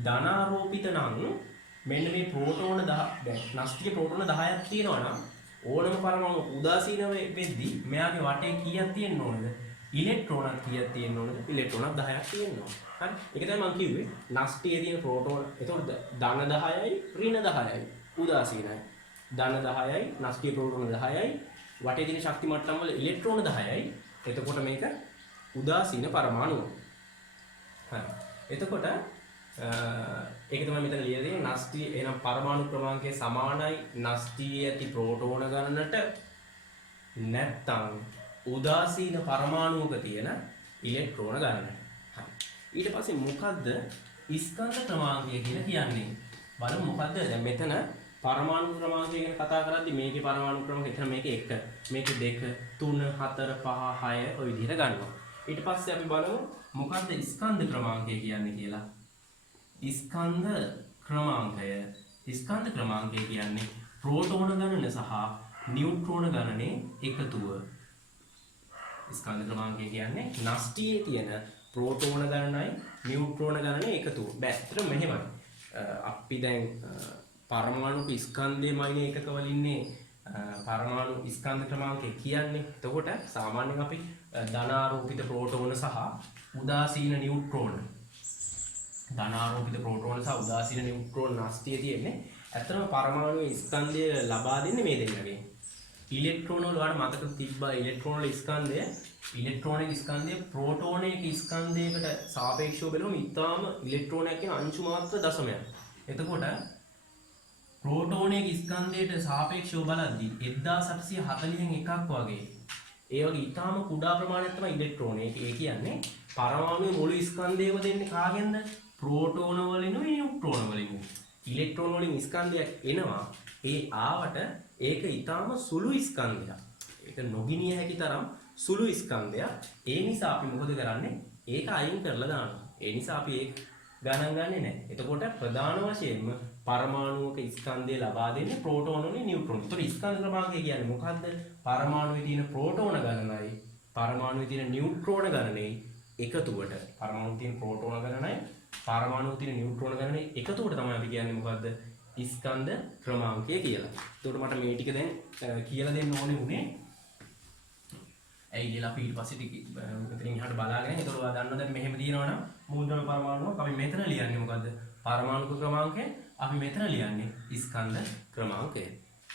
ධනාරෝපිත නම් මෙන්න මේ ප්‍රෝටෝන 10 දැන් නෂ්ටික ප්‍රෝටෝන 10ක් තියෙනවා නම් ඕනම පරමාණු උදාසීන වෙද්දී මෙයාගේ වටේ කීයක් තියෙන්න ඕනද? ඉලෙක්ට්‍රෝනක් කීයක් තියෙන්න ඕනද? ඉලෙක්ට්‍රෝනක් 10ක් තියෙන්න ඕන. හරි. ඒක තමයි මම කිව්වේ නෂ්ටියේ තියෙන ප්‍රෝටෝන. ඒතකොට ධන 10යි ඍණ 10යි උදාසීනයි. ධන 10යි නෂ්ටිය ප්‍රෝටෝන 10යි වටේ තියෙන ශක්ති මට්ටම් වල ඉලෙක්ට්‍රෝන 10යි. එතකොට මේක උදාසීන පරමාණුව. හරි. එතකොට ඒක තමයි මෙතන ලියලා තියෙන්නේ නෂ්ටි එනම් පරමාණු ක්‍රමාංකයේ සමානයි නෂ්ටියේ ඇති ප්‍රෝටෝන ගණනට නැත්නම් උදාසීන පරමාණුවක තියෙන ඉලෙක්ට්‍රෝන ගණනට. හරි. ඊට පස්සේ මොකද්ද ස්කන්ධ ක්‍රමාංකය කියලා කියන්නේ? බලමු මොකද්ද? දැන් මෙතන පරමාණු ක්‍රමාංකය ගැන කතා කරද්දි මේකේ පරමාණු ක්‍රම හිතන මේකේ 1, මේකේ 2, 3, 4, 5, 6 ඔය විදිහට ගන්නවා. ඊට පස්සේ අපි බලමු මොකද්ද ස්කන්ධ ක්‍රමාංකය කියන්නේ කියලා. ස්කන්ධ ක්‍රමාංකය ස්කන්ධ ක්‍රමාංකය කියන්නේ ප්‍රෝටෝන ගණන සහ නියුට්‍රෝන ගණනේ එකතුව. ස්කන්ධ ක්‍රමාංකය කියන්නේ නෂ්ටියේ තියෙන ප්‍රෝටෝන ගණනයි නියුට්‍රෝන ගණනේ එකතුව. බෑ ඇත්තටම මෙහෙමයි. අපි දැන් පරමාණු ස්කන්ධයමයිනේ එකක වල ඉන්නේ පරමාණු ස්කන්ධ ක්‍රමාංකය කියන්නේ. එතකොට සාමාන්‍යයෙන් අපි ධනාරෝපිත ප්‍රෝටෝන සහ උදාසීන නියුට්‍රෝන උදාසීන නියුට්‍රෝන නෂ්ටිය තියෙන්නේ. ඇත්තටම පරමාණු ස්කන්ධය ලබා දෙන්නේ මේ දෙන්නගෙන්. ඉලෙක්ට්‍රෝන වල වඩා මතක තිබ්බා ඉලෙක්ට්‍රෝන වල ස්කන්ධය ඉලෙක්ට්‍රෝනික ස්කන්ධය ප්‍රෝටෝනයක ස්කන්ධයකට සාපේක්ෂව බලමු ඉතාලම ඉලෙක්ට්‍රෝනයක් කියන අංශු මාත්‍ර දශමයක්. එතකොට ප්‍රෝටෝනයක ස්කන්ධයට සාපේක්ෂව බලද්දී 1840න් එකක් වගේ ඒ වගේ ඉතාලම කුඩා ප්‍රමාණයක් තමයි ඉලෙක්ට්‍රෝන. ඒ කියන්නේ පරමාණුවේ මුළු ස්කන්ධයම දෙන්නේ කාගෙන්ද? ප්‍රෝටෝන වලිනුයි නියුට්‍රෝන වලිනුයි. ඉලෙක්ට්‍රෝන වලින් ස්කන්ධයක් එනවා. ඒ ආවට ඒක ඊටාම සුළු ස්කන්ධයක්. ඒක නොගිනිය හැකි තරම් සුළු ස්කන්ධයක්. ඒ නිසා අපි මොකද කරන්නේ? ඒක අයින් කරලා දානවා. ඒ නිසා අපි ඒක ගණන් ගන්නෙ නැහැ. එතකොට ප්‍රධාන වශයෙන්ම පරමාණුක ස්කන්ධය ලබා දෙන්නේ ප්‍රෝටෝන වලින් නියුට්‍රෝන. ඒතකොට ස්කන්ධ ක්‍රමාංකය කියන්නේ මොකද්ද? පරමාණුවේ තියෙන ප්‍රෝටෝන ගණනයි පරමාණුවේ තියෙන නියුට්‍රෝන ගණනේ එකතුවට. පරමාණුවේ තියෙන ප්‍රෝටෝන ගණනයි පරමාණුවේ තියෙන නියුට්‍රෝන ගණනේ එකතුවට තමයි අපි කියන්නේ මොකද්ද? ස්කන්ධ ක්‍රමාංකය කියලා. එතකොට මට මේ ටික දැන් කියලා දෙන්න ඕනේ උනේ. ඇයි කියලා අපි ඊට පස්සේ ටික මෙතනින් එහාට බලාගෙන එතකොට ඔයා දන්නවා දැන් මෙහෙම දිනනවනම් මූලද්‍රව්‍ය පරමාණුවක් අපි මෙතන ලියන්නේ මොකද්ද? පරමාණුක ක්‍රමාංකය. අපි මෙතන ලියන්නේ ස්කන්ධ ක්‍රමාංකය.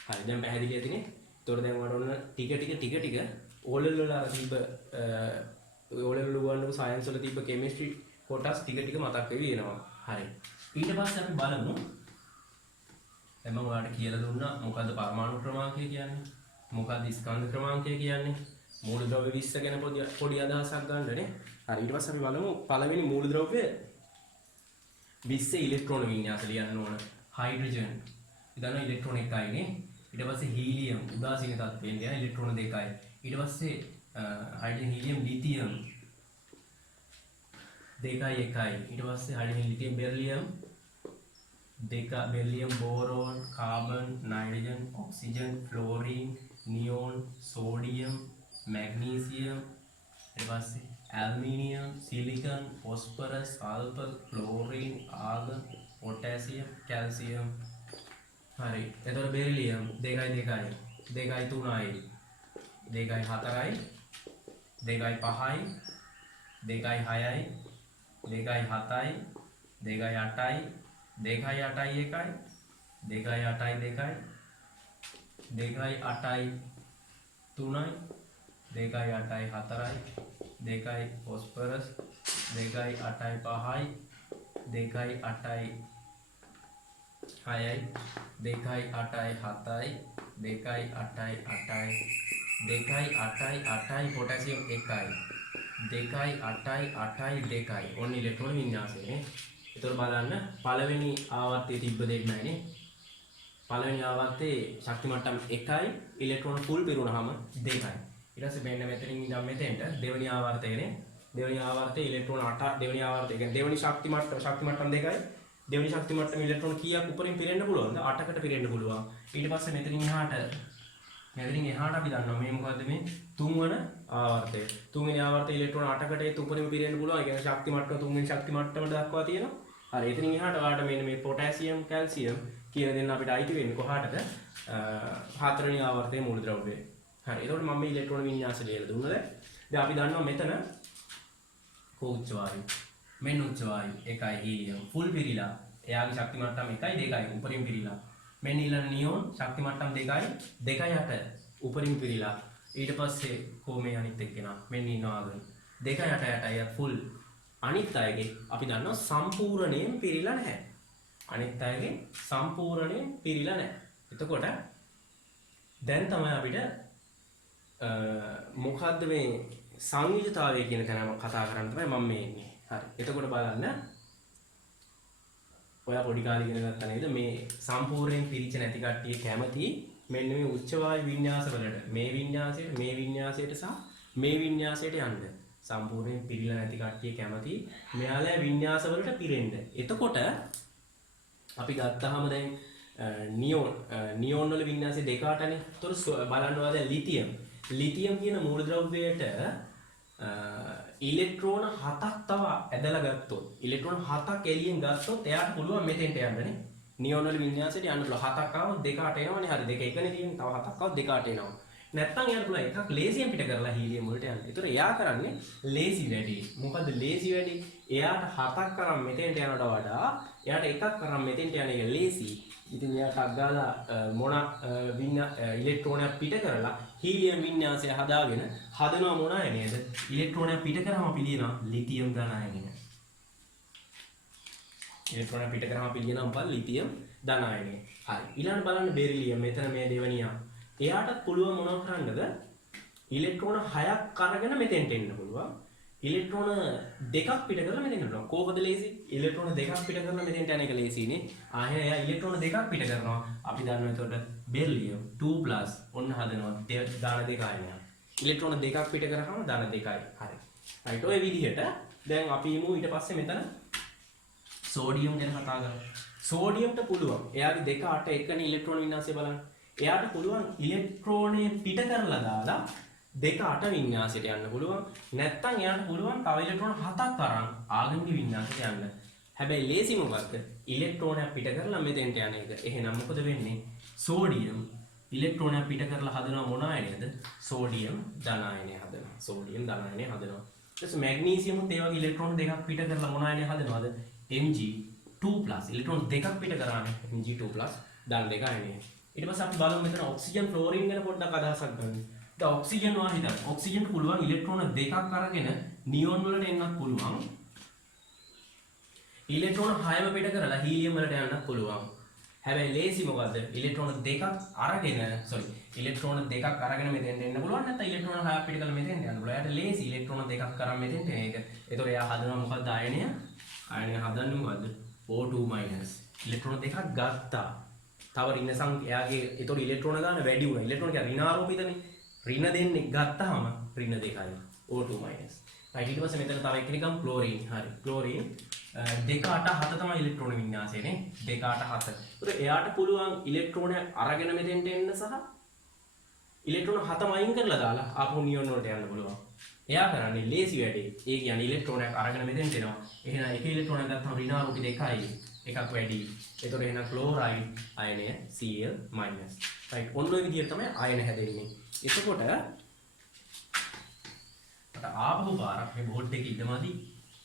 හරි දැන් පැහැදිලි ඇතිනේ. එතකොට දැන් ඔයාලට ඔන්න ටික ඕලෙල් වල අර තිබ්බ ඕලෙල් වල වුණු සයන්ස් වල තිබ්බ කෙමිස්ට්‍රි කොටස් ටික මතක් වෙවි එනවා. හරි. ඊට පස්සේ අපි බලමු දැන් මම ඔයාලට කියලා දුන්නා මොකද්ද පරමාණු ක්‍රමාංකය කියන්නේ? මොකද්ද ස්කන්ධ ක්‍රමාංකය කියන්නේ? මූලද්‍රව්‍ය 20 ගැන පොඩි අදහසක් ගන්නනේ. හරි ඊට පස්සේ අපි බලමු පළවෙනි මූලද්‍රව්‍ය 20 ඉලෙක්ට්‍රෝන වින්‍යාස ලියන්න ඕන. හයිඩ්‍රජන්. ඉතින් ඉලෙක්ට්‍රෝන 1යිනේ. ඊට පස්සේ හීලියම් උදාසීන තත්ත්වයෙන් යන ඉලෙක්ට්‍රෝන 2යි. ඊට පස්සේ හයිඩ්‍රජන් හීලියම් ලිතියම් 2යි 1යි. ඊට පස්සේ hydrogen lithium beryllium 2 beryllium boron carbon nitrogen oxygen fluorine neon sodium magnesium ඊට පස්සේ aluminium silicon phosphorus sulphur chlorine argon potassium calcium. හරි එතකොට බෙරිලියම් 2යි 3යි 2යි 4යි 2යි 5යි 2යි 6යි 2යි 7යි 2යි 8යි 2යි 8යි 2යි 8යි 1යි 2යි 8යි 2යි 2යි 8යි 3යි 2යි 8යි 4යි 2යි ෆොස්ෆරස් 2යි 8යි 5යි 2යි 8යි 6යි 2යි 8යි 7යි 2යි 8යි 8යි 2යි 8යි 8යි පොටෑසියම් 1යි 2යි 8යි 8යි 2යි ඔන්න ඉලෙක්ට්‍රෝන වින්‍යාසයනේ. ඒතකොට බලන්න පළවෙනි ආවර්තයේ තිබ්බ දෙයක් නැහැනේ. පළවෙනි ආවර්තයේ ශක්ති මට්ටම් 1යි ඉලෙක්ට්‍රෝන ෆුල් පිරුණාම 2යි. ඊට පස්සේ මෙන්න මෙතනින් ඉඳන් මෙතෙන්ට දෙවෙනි ආවර්තයනේ. දෙවෙනි ආවර්තයේ ඉලෙක්ට්‍රෝන 8 දෙවෙනි ආවර්තය කියන්නේ දෙවෙනි ශක්ති මට්ටම් 2යි. දෙවෙනි ශක්ති මට්ටම ඉලෙක්ට්‍රෝන කීයක් උඩින් පිරෙන්න පුළුවන්ද? 8කට පිරෙන්න පුළුවන්. ඊට පස්සේ මෙතනින් එහාට අපි දන්නවා මේ මොකද්ද මේ තුන්වන ආවර්තය. තුන්වෙනි ආවර්තයේ ඉලෙක්ට්‍රෝන 8කට ඒ උඩින් පිරෙන්න පුළුවන්. ඒ කියන්නේ ශක්ති මට්ටම තුන්වෙනි ශක්ති මට්ටමට දක්වා තියෙනවා. හරි එතනින් එහාට ඔයාලට මෙන්න මේ පොටෑසියම් කැල්සියම් කියන දෙන්න අපිට අයිති වෙන්නේ කොහාටද? හතරවෙනි ආවර්තයේ මූලද්‍රව්‍යය. හරි එතකොට මම මේ ඉලෙක්ට්‍රෝන වින්‍යාසය ලියලා දුන්නද? දැන් අපි දන්නවා මෙතන උච්ච වායු මෙන්න උච්ච වායු 1යි හීලියම් ෆුල් පිරීලා එයාගේ ශක්ති මට්ටම 1යි 2යි උඩින් පිරීලා මෙන්න ඊළඟ නියෝන් ශක්ති මට්ටම් 2යි 8 උඩින් පිරීලා ඊට පස්සේ කොමේ අනිත් එක්කෙනා මෙන්න ඉන්නවා ආගන 2යි 8යි ෆුල් අනිත් අයගේ අපි දන්නවා සම්පූර්ණයෙන් පිරීලා නැහැ. අනිත් අයගේ සම්පූර්ණයෙන් පිරීලා නැහැ. එතකොට දැන් තමයි අපිට මොකද්ද මේ සංයුජතාවය කියන තැනම කතා කරන්න තමයි මම මේ ඉන්නේ. හරි. එතකොට බලන්න ඔයා පොඩි කාලේ ඉගෙන ගත්තා නේද මේ සම්පූර්ණයෙන් පිරිච්ච නැති කට්ටිය කැමති මෙන්න මේ උච්ච වායු වින්‍යාස වලට මේ වින්‍යාසයට සහ මේ වින්‍යාසයට යන්න. සම්පූර්ණයෙන් පිරීලා නැති කට්ටිය කැමති මෙයාලා වින්‍යාස වලට පිරෙන්න. එතකොට අපි ගත්තාම දැන් නියෝන් වල වින්‍යාසය දෙක අටනේ. ඒතකොට බලන්න ඔයාලා ලිතියම්. ලිතියම් කියන මූලද්‍රව්‍යයට ඉලෙක්ට්‍රෝන 7ක් තව ඇදලා ගත්තොත් ඉලෙක්ට්‍රෝන 7ක් එළියෙන් ගත්තොත් එයාට පුළුවන් මෙතෙන්ට යන්නනේ. නියෝන් වල වින්‍යාසයට යන්න පුළුවන්. 7ක් ආවොත් 2 8 එනවනේ. හරි. දෙක එකනේ තියෙන්නේ. තව 7ක් ආවොත් 2 8 එනවා. නැත්තම් එයාට පුළුවන් එකක් ලේසියෙන් පිට කරලා හීලියම් වලට යන්න. ඒතර එයා කරන්නේ ලේසි වැඩි. මොකද්ද ලේසි වැඩි? එයාට 7ක් අරන් මෙතෙන්ට යනට වඩා එයාට එකක් අරන් මෙතෙන්ට යන එක ලේසි. ඉතින් එයාට අග්ගාලා මොන ඉලෙක්ට්‍රෝනයක් පිට කරලා හීලියම් වින්‍යාසය හදාගෙන හදනවා මොන අයනේද? ඉලෙක්ට්‍රෝනයක් පිට කරාම පිළිනවා ලිතියම් ධන අයනය. ඉලෙක්ට්‍රෝනයක් පිට කරාම පිළිනවා මොකක්ද? ලිතියම් ධන අයනය. හරි. ඊළඟ බලන්න බෙරිලියම්. මෙතන මේ දෙවනියා. එයාටත් පුළුවන් මොනව කරන්නද? ඉලෙක්ට්‍රෝන 6ක් අරගෙන මෙතෙන්ට එන්න පුළුවන්. ඉලෙක්ට්‍රෝන 2ක් පිට කරලා මෙතෙන්ට යනවා. කොහොමද ලේසි? ඉලෙක්ට්‍රෝන 2ක් පිට කරලා මෙතෙන්ට යන එක ලේසිනේ. ආයෙ එයා ඉලෙක්ට්‍රෝන 2ක් පිට කරනවා. අපි දන්නවා එතකොට බෙරිලියම් 2+ ඔන්න හදනවා දාන 2 ආයනයක්. ඉලෙක්ට්‍රෝන 2ක් පිට කරාම දාන 2යි. හරි. රයිට් ඔය විදිහට දැන් අපි යමු ඊට පස්සේ මෙතන සෝඩියම් ගැන කතා කරමු. සෝඩියම්ට පුළුවන්. එයාගේ 2 8 එකනේ ඉලෙක්ට්‍රෝන වින්‍යාසය බලන්න. එයාට පුළුවන් ඉලෙක්ට්‍රෝනය පිට කරලා දාලා 2 8 වින්‍යාසයට යන්න පුළුවන්. නැත්තම් එයාට පුළුවන් තව ඉලෙක්ට්‍රෝන 7ක් අරන් ආගමික වින්‍යාසයට යන්න. හැබැයි ලේසි මොකක්ද? ඉලෙක්ට්‍රෝනයක් පිට කරලා මෙතෙන්ට යන එක. එහෙනම් මොකද වෙන්නේ? සෝඩියම් ඉලෙක්ට්‍රෝනයක් පිට කරලා හදනවා මොන අයනයද? සෝඩියම් ධන අයනය හදනවා. සෝඩියම් ධන අයනය හදනවා. ඊට පස්සේ මැග්නීසියම්ත් ඒ වගේ ඉලෙක්ට්‍රෝන 2ක් පිට කරලා මොන අයනය හදනවද? Mg2+ ඉලෙක්ට්‍රෝන 2ක් පිට කරානේ Mg2+ ධන 2 අයනය. ඊට පස්සේ අපි බලමු මෙතන ඔක්සිජන් ක්ලෝරින් ගැන පොඩ්ඩක් අදහසක් ගන්න. දැන් ඔක්සිජන් වාහිත ඔක්සිජන්ට පුළුවන් ඉලෙක්ට්‍රෝන 2ක් අරගෙන නියෝන් වලට එන්නත් පුළුවන්. ඉලෙක්ට්‍රෝන 6ම පිට කරලා හීලියම් වලට යන්නත් පුළුවන්. හැබැයි ලේසි මොකද්ද? ඉලෙක්ට්‍රෝන 2ක් අරගෙන ඉලෙක්ට්‍රෝන 2ක් අරගෙන මෙතෙන්ට එන්න පුළුවන්. නැත්නම් ඉලෙක්ට්‍රෝන 6ක් පිට කරලා මෙතෙන්ට යන්න පුළුවන්. එයාට ලේසි ඉලෙක්ට්‍රෝන 2ක් අරන් මෙතෙන්ට එන එක. ඒතකොට එයා හදනවා මොකද්ද ආයනය? ආයනය හදන්නේ මොකද්ද? O2-. ඉලෙක්ට්‍රෝන 2ක් ගත්තා. තව ඍණ සංඛ්‍යාගේ ඒතකොට ඉලෙක්ට්‍රෝන ගන්න වැඩි වුණා. ඉලෙක්ට්‍රෝන කියන්නේ ඍණාරෝපිතනේ. ඍණ දෙන්නේ ගත්තාම ඍණ 2යි. O2-. right ඊට පස්සේ මෙතන තව එකනිකම් ක්ලෝරින්. හරි. ක්ලෝරින් 2 8 7 තමයි ඉලෙක්ට්‍රෝන වින්‍යාසයනේ. 2 8 7. ඒතකොට එයාට පුළුවන් ඉලෙක්ට්‍රෝනයක් අරගෙන මෙතෙන්ට එන්න සහ ඉලෙක්ට්‍රෝන 7ම අයින් කරලා දාලා ආපහු නියෝන් වලට යන්න පුළුවන්. එයා කරන්නේ ලේසි වැඩේ. ඒ කියන්නේ ඉලෙක්ට්‍රෝනයක් අරගෙන මෙතෙන්ට එනවා. එහෙනම් එක ඉලෙක්ට්‍රෝනයක් ගත්තම ඍණාරෝපිත 1යි. එකක් වැඩි. ඒතකොට එහෙනම් ක්ලෝරයිඩ් අයනය Cl-. right ඔන්න ඔය විදිහට තමයි අයන හැදෙන්නේ. එතකොට මට ආපහු පාරක් මේ බෝඩ් එකේ ඉඳමදි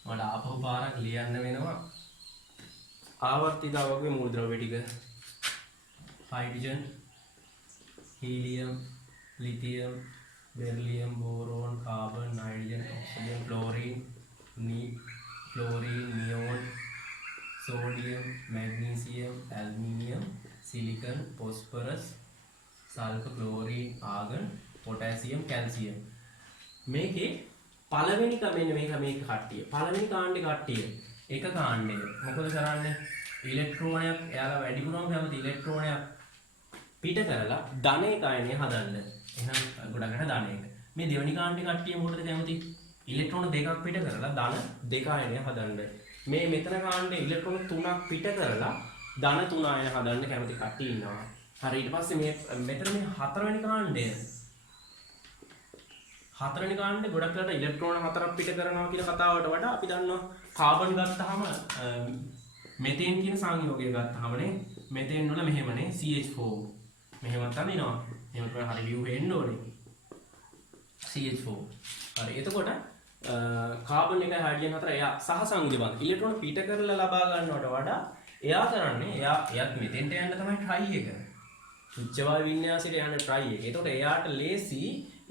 මට ආපහු පාරක් ලියන්න වෙනවා. ආවර්තිත වගේ මූලද්‍රව්‍ය ටික hydrogen, helium, lithium, beryllium, boron, carbon, nitrogen, oxygen, chlorine, neon, sodium, magnesium, aluminium, silicon, phosphorus, sulfur, chlorine, argon, potassium, calcium. මේකේ පළවෙනි කමෙන් මේක කට්ටිය. පළවෙනි කාණ්ඩේ කට්ටිය. එක කාණ්ඩේ. මොකද කරන්නේ? ඉලෙක්ට්‍රෝනයක් එයාලා වැඩිපුරම කැමති ඉලෙක්ට්‍රෝනයක් පිට කරලා ධන එක අයනය හදන්න. එහෙනම් ගොඩකට ධන එක. මේ දෙවෙනි කාණ්ඩේ කට්ටිය මොකටද කැමති? ඉලෙක්ට්‍රෝන 2ක් පිට කරලා ධන 2 අයනය හදන්න. මේ මෙතන කාණ්ඩේ ඉලෙක්ට්‍රෝන 3ක් පිට කරලා ධන 3 අයන හදන්න කැමති කට්ටිය ඉන්නවා. හරි ඊට පස්සේ මේ මෙතන මේ හතරවෙනි කාණ්ඩය ගොඩක් වෙලාවට ඉලෙක්ට්‍රෝන 4ක් පිට කරනවා කියන කතාවට වඩා අපි දන්නවා කාබන් ගත්තාම මෙතේන් කියන සංයෝගය ගත්තාමනේ මෙතේන් වල මෙහෙමනේ CH4 මෙහෙමත් අදිනවා. එහෙම තමයි හරි view වෙන්න ඕනේ. CH4. හරි එතකොට කාබන් එකයි හයිඩ්‍රජන් හතර එයා සහසංයෝජ බඳ ඉලෙක්ට්‍රෝන පිට කරලා ලබා ගන්නවට වඩා එයා කරන්නේ එයාත් මෙතෙන්ට යන්න තමයි try එක. උච්ච වායු වින්‍යාසයට යන්න try එක. ඒතකොට එයාට ලේසි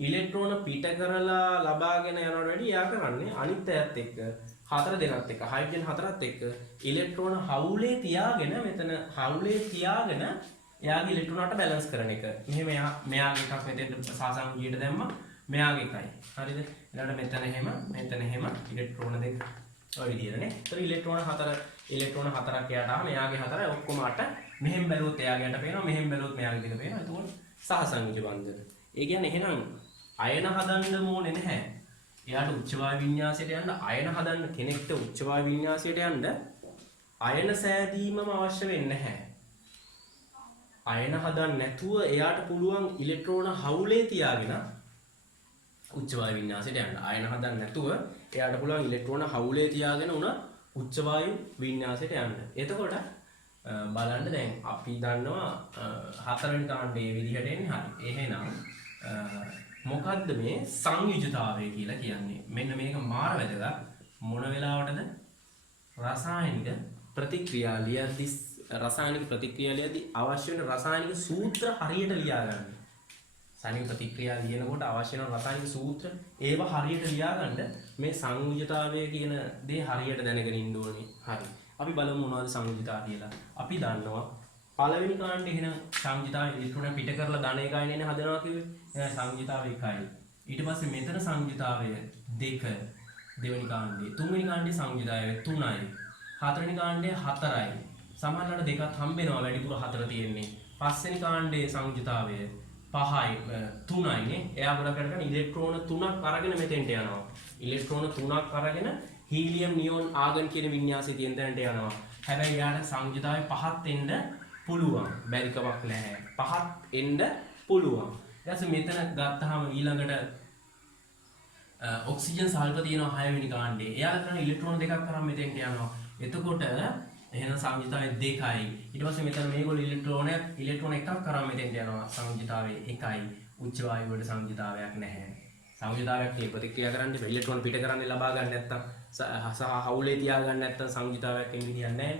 ඉලෙක්ට්‍රෝන පිට කරලා ලබාගෙන යනවට වැඩිය එයා කරන්නේ අනිත් අයත් එක්ක හතර දෙනාත් එක්ක හයිඩ්‍රජන් හතරත් එක්ක ඉලෙක්ට්‍රෝන හවුලේ තියාගෙන එයාගේ ඉලෙක්ට්‍රෝන අට බැලන්ස් කරන එක. මෙහෙම මෙයාගේ එකක් මෙතෙන්ට සහසංයෝජයට දැම්මා මෙයාගේ එකයි. හරිද? ඊළඟට මෙතන එහෙම ඉලෙක්ට්‍රෝන දෙක ඔය විදිහටනේ. ඒතර ඉලෙක්ට්‍රෝන 4ක් එයාට ආව මෙයාගේ 4යි ඔක්කොම 8. මෙහෙම බැලුවොත් එයාගේ 8 පේනවා. මෙහෙම බැලුවොත් මෙයාගේ 2 පේනවා. එතකොට සහසංයෝජ බන්ධන. ඒ කියන්නේ එහෙනම් අයන හදන්න ඕනේ නැහැ. එයාට උච්ච වායු වින්‍යාසයට යන්න අයන හදන්න කෙනෙක්ට උච්ච වායු වින්‍යාසයට යන්න අයන සෑදීමම අවශ්‍ය වෙන්නේ නැහැ. අයන හදන්න නැතුව එයාට පුළුවන් ඉලෙක්ට්‍රෝන හවුලේ තියාගෙන උච්ච වායු වින්‍යාසයට යන්න. අයන හදන්න නැතුව එයාට පුළුවන් ඉලෙක්ට්‍රෝන හවුලේ තියාගෙන උන උච්ච වායු වින්‍යාසයට යන්න. එතකොට බලන්න දැන් අපි දන්නවා හතරවෙනි කාණ්ඩයේ විදිහට එන්නේ හරි. එහෙනම් මොකද්ද මේ සංයුජතාවය කියලා කියන්නේ? මෙන්න මේක මාර වැදගත්. මොන වෙලාවටද? රසායනික ප්‍රතික්‍රියා ලියද්දී රසායනික ප්‍රතික්‍රියා ලියද්දී අවශ්‍ය වෙන රසායනික සූත්‍ර හරියට ලියා ගන්න. රසායනික ප්‍රතික්‍රියා ලියනකොට අවශ්‍ය වෙන රසායනික සූත්‍ර ඒව හරියට ලියා ගන්න මේ සංයුජතාවය කියන දේ හරියට දැනගෙන ඉන්න ඕනේ. හරි. අපි බලමු මොනවද සංයුජතාව කියලා. අපි දන්නවා පළවෙනි කාණ්ඩේ එහෙනම් සංයුජතාවය ඉලෙක්ට්‍රෝන පිට කරලා ධන එකයිනේ හදනවා කිව්වේ. එහෙනම් සංයුජතාවය 1යි. ඊට පස්සේ මෙතන සංයුජතාවය 2. දෙවෙනි කාණ්ඩේ. තුන්වෙනි කාණ්ඩේ සංයුජතාවය 3යි. හතරවෙනි කාණ්ඩේ 4යි. සමහරවිට දෙකක් හම්බෙනවා වැඩිපුර 4 තියෙන්නේ. පස්වෙනි කාණ්ඩේ සංයුජතාවය 5යි 3යිනේ. එයා ගොඩක් කරගෙන ඉලෙක්ට්‍රෝන 3ක් අරගෙන මෙතෙන්ට යනවා. ඉලෙක්ට්‍රෝන 3ක් අරගෙන හීලියම් නියෝන් ආගන් කියන වින්‍යාසයේ තියෙන තැනට යනවා. හැබැයි යාට සංයුජතාවය 5ත් එන්න පුළුවන්. බැරි කමක් නැහැ. 5ත් එන්න පුළුවන්. ඊට පස්සේ මෙතන ගත්තාම ඊළඟට ඔක්සිජන් සල්ප තියෙනවා 6 වෙනි කාණ්ඩේ. එයාලා කරන ඉලෙක්ට්‍රෝන දෙකක් අරන් මෙතෙන්ට යනවා. එතකොට එහෙනම් සංයුජතාවය 2යි. ඊට පස්සේ මෙතන මේගොල්ලෝ ඉලෙක්ට්‍රෝන එකක් අරන් මෙතෙන්ට යනවා. සංයුජතාවය 1යි. උච්ච වායු වල සංයුජතාවයක් නැහැ. සංයුජතාවයක් මේ ප්‍රතික්‍රියා කරන්න ඉලෙක්ට්‍රෝන පිට කරන්න ලබා ගන්න නැත්තම් සහ හවුලේ තියා ගන්න නැත්තම් සංයුජතාවයක් එන්නේ විදියක් නැහැ.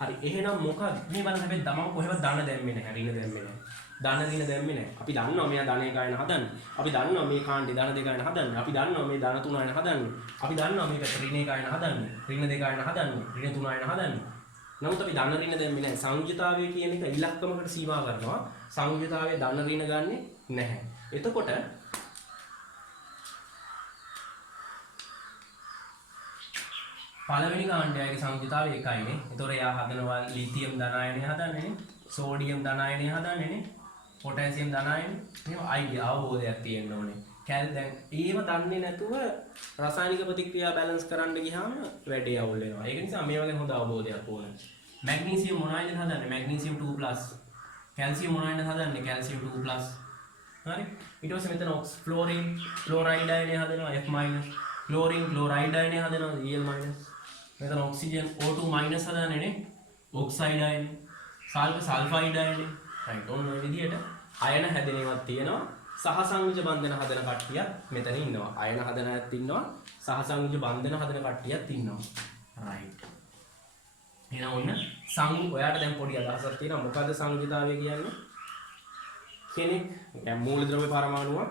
හරි. එහෙනම් මොකද මේ බලන්න හැබැයි දමම කොහෙවත් දාන දැම්මේ නැහැ. රින දැම්මේ නැහැ. දාන රින දැම්මේ නැහැ. අපි දන්නවා මෙයා දාන එකයින හදන්නේ. අපි දන්නවා මේ කාණ්ඩේ දාන දෙකයින හදන්නේ. අපි දන්නවා මේ දාන තුනයින හදන්නේ. අපි දන්නවා මේක රින එකයින හදන්නේ. රින දෙකයින හදන්නේ. රින තුනයින හදන්නේ. නමුත් අපි දාන රින දැම්මේ නැහැ. සංයුජතාවය කියන එක ඉලක්කමකට සීමා කරනවා. සංයුජතාවය දාන රින ගන්නෙ නැහැ. එතකොට පළවෙනි කාණ්ඩයගේ සංයුජතාවය 1යිනේ. ඒතොර එයා හදනවා ලිතියම් ධනායනය හදන්නේනේ. සෝඩියම් ධනායනය හදන්නේනේ. පොටෑසියම් ධනායනය. මේව අයිඩියා අවබෝධයක් තියෙන්න ඕනේ. දැන් ඒව දන්නේ නැතුව රසායනික ප්‍රතික්‍රියා බැලන්ස් කරන්න ගියාම වැඩේ අවුල් වෙනවා. ඒක නිසා මේවා ගැන හොඳ අවබෝධයක් ඕනේ. මැග්නීසියම් මොනවයිද හදන්නේ? මැග්නීසියම් 2+. කැල්සියම් මොනවයිද හදන්නේ? කැල්සියම් 2+. හරි. ඊට පස්සේ මෙතන ෆ්ලෝරින් ක්ලෝරයිඩ් අයනය හදනවා F-. ක්ලෝරින් ක්ලෝරයිඩ් අයනය හදනවා Cl-. මෙතන ඔක්සිජන් O2- හදන්නේනේ. ඔක්සයිඩ් අයනය. සල්ෆර් සල්ෆයිඩ් අයනය. රයිට්. ඔන්න ඔය විදිහට අයන හැදෙන ඒවාත් තියෙනවා. සහසංයුජ බන්ධන හදන කට්ටියක් මෙතන ඉන්නවා. අයන හදන අයත් ඉන්නවා. සහසංයුජ බන්ධන හදන කට්ටියක් ඉන්නවා. රයිට්. එහෙනම් ඔන්න ඔයාට දැන් පොඩි අදහසක් තියෙනවා මොකද්ද සංයුජතාවය කියන්නේ? කෙනෙක් දැන් මූලද්‍රව්‍ය පරමාණුවක්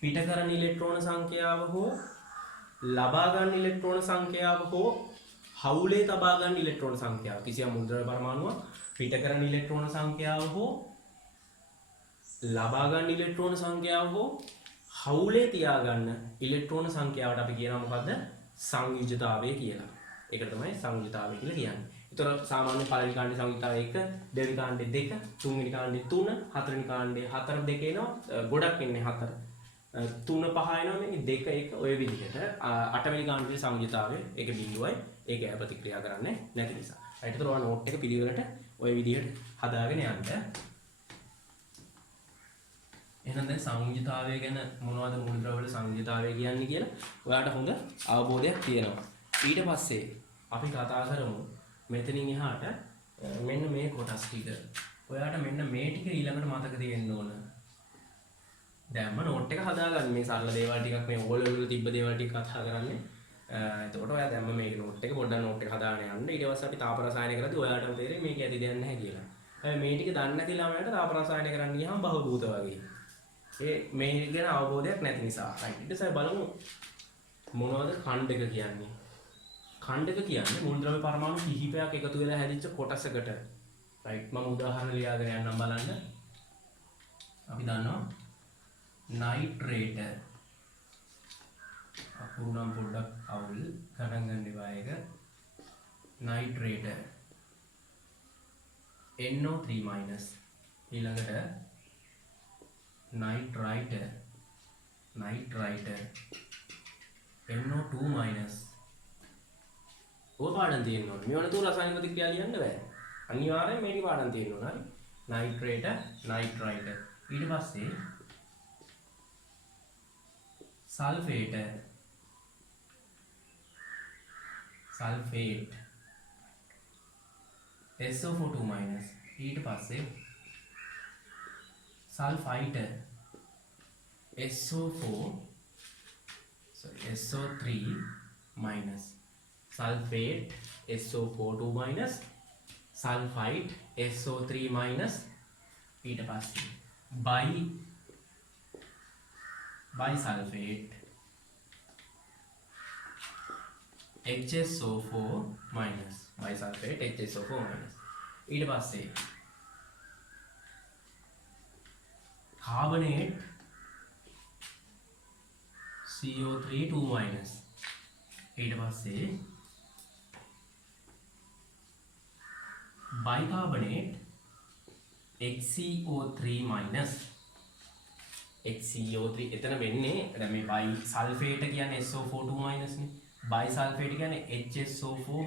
පිට කරන ඉලෙක්ට්‍රෝන සංඛ්‍යාව හෝ ලබා ගන්න ඉලෙක්ට්‍රෝන සංඛ්‍යාව හෝ හවුලේ තබා ගන්න ඉලෙක්ට්‍රෝන සංඛ්‍යාව. කිසියම් මූලද්‍රව්‍ය පරමාණුවක් පිට කරන ඉලෙක්ට්‍රෝන සංඛ්‍යාව හෝ ලබා ගන්න ඉලෙක්ට්‍රෝන සංඛ්‍යාව හෝ හවුලේ තියා ගන්න ඉලෙක්ට්‍රෝන සංඛ්‍යාවට අපි කියනවා මොකද්ද? සංයුජතාවය කියලා. ඒකට තමයි සංයුජතාවය කියලා කියන්නේ. ඒතර සාමාන්‍ය පළවෙනි කාණ්ඩේ සංයුජතාවය 1, දෙවෙනි කාණ්ඩේ 2, තුන්වෙනි කාණ්ඩේ 3, හතරවෙනි කාණ්ඩේ 4 2 එනවා. ගොඩක් ඉන්නේ 4. 3 5 එනවා මේ 2 1 ඔය විදිහට. අටවෙනි කාණ්ඩේ සංයුජතාවය ඒක 0යි. ඒක ඈ ප්‍රතික්‍රියා කරන්නේ නැති නිසා. ඒකට ඔය නෝට් එක පිළිවෙලට ඔය විදිහට හදාගෙන යන්න. එහෙනම් දැන් සංයුජතාවය ගැන මොනවද මූලද්‍රව්‍ය වල සංයුජතාවය කියන්නේ කියලා ඔයාලට හොඳ අවබෝධයක් තියෙනවා. ඊට පස්සේ අපි කතා කරමු මෙතනින් එහාට මෙන්න මේ කොටස් ටික. ඔයාලට මෙන්න මේ ටික ඊළඟට මතක තියෙන්න ඕන. දැන්ම නෝට් එක හදාගන්න මේ සරල දේවල් ටිකක් මේ ඕල් වල තිබ්බ දේවල් ටික කතා කරන්නේ. එතකොට ඔයා දැන්ම මේ නෝට් එක පොඩ්ඩක් නෝට් එක හදාගෙන යන්න. ඊට පස්සේ අපි තාප රසායනය කරද්දී ඔයාලටම තේරෙයි මේක ඇති දෙයක් නැහැ කියලා. හැබැයි මේ ටික දන්නේ නැති ළමයට තාප රසායනය කරන්න ගියාම බහූත වගේ. ඒ මේ ගැන අවබෝධයක් නැති නිසා. right. ඊට පස්සේ බලමු මොනවද ඛණ්ඩක කියන්නේ. ඛණ්ඩක කියන්නේ මූලද්‍රව්‍ය පරමාණු කිහිපයක් එකතු වෙලා හැදිච්ච කොටසකට. right. මම උදාහරණ ලියාගෙන යන්නම් බලන්න. අපි දන්නවා නයිට්‍රේට අපුරුනම් පොඩ්ඩක් අවුල් ගණන් ගන්න එපා ඒක. නයිට්‍රේට NO3- ඊළඟට නයිට්‍රයිට NO2-. ඔය පාඩම් තියෙන්න ඕනේ. මේ වන තුන රසායනික ප්‍රතික්‍රියා ලියන්න බෑ. අනිවාර්යෙන් මේක පාඩම් තියෙන්න ඕන. හරි. නයිට්‍රේට නයිට්‍රයිට ඊට පස්සේ සල්ෆේට සල්ෆේට් SO4 ඊට පස්සේ සල්ෆයිට SO3 සල්ෆේට් SO4 සල්ෆයිට් SO3 ඊට පස්සේ බයිසල්ෆේට් HSO4 බයිසල්ෆේට් HSO4 ඊට පස්සේ කාබනේට් CO3 ඊට පස්සේ බයිකාබනේට් HCO3 HCO3 එතන වෙන්නේ දැන් මේ බයිසල්ෆේට කියන්නේ SO4 නේ බයිසල්ෆේට කියන්නේ HSO4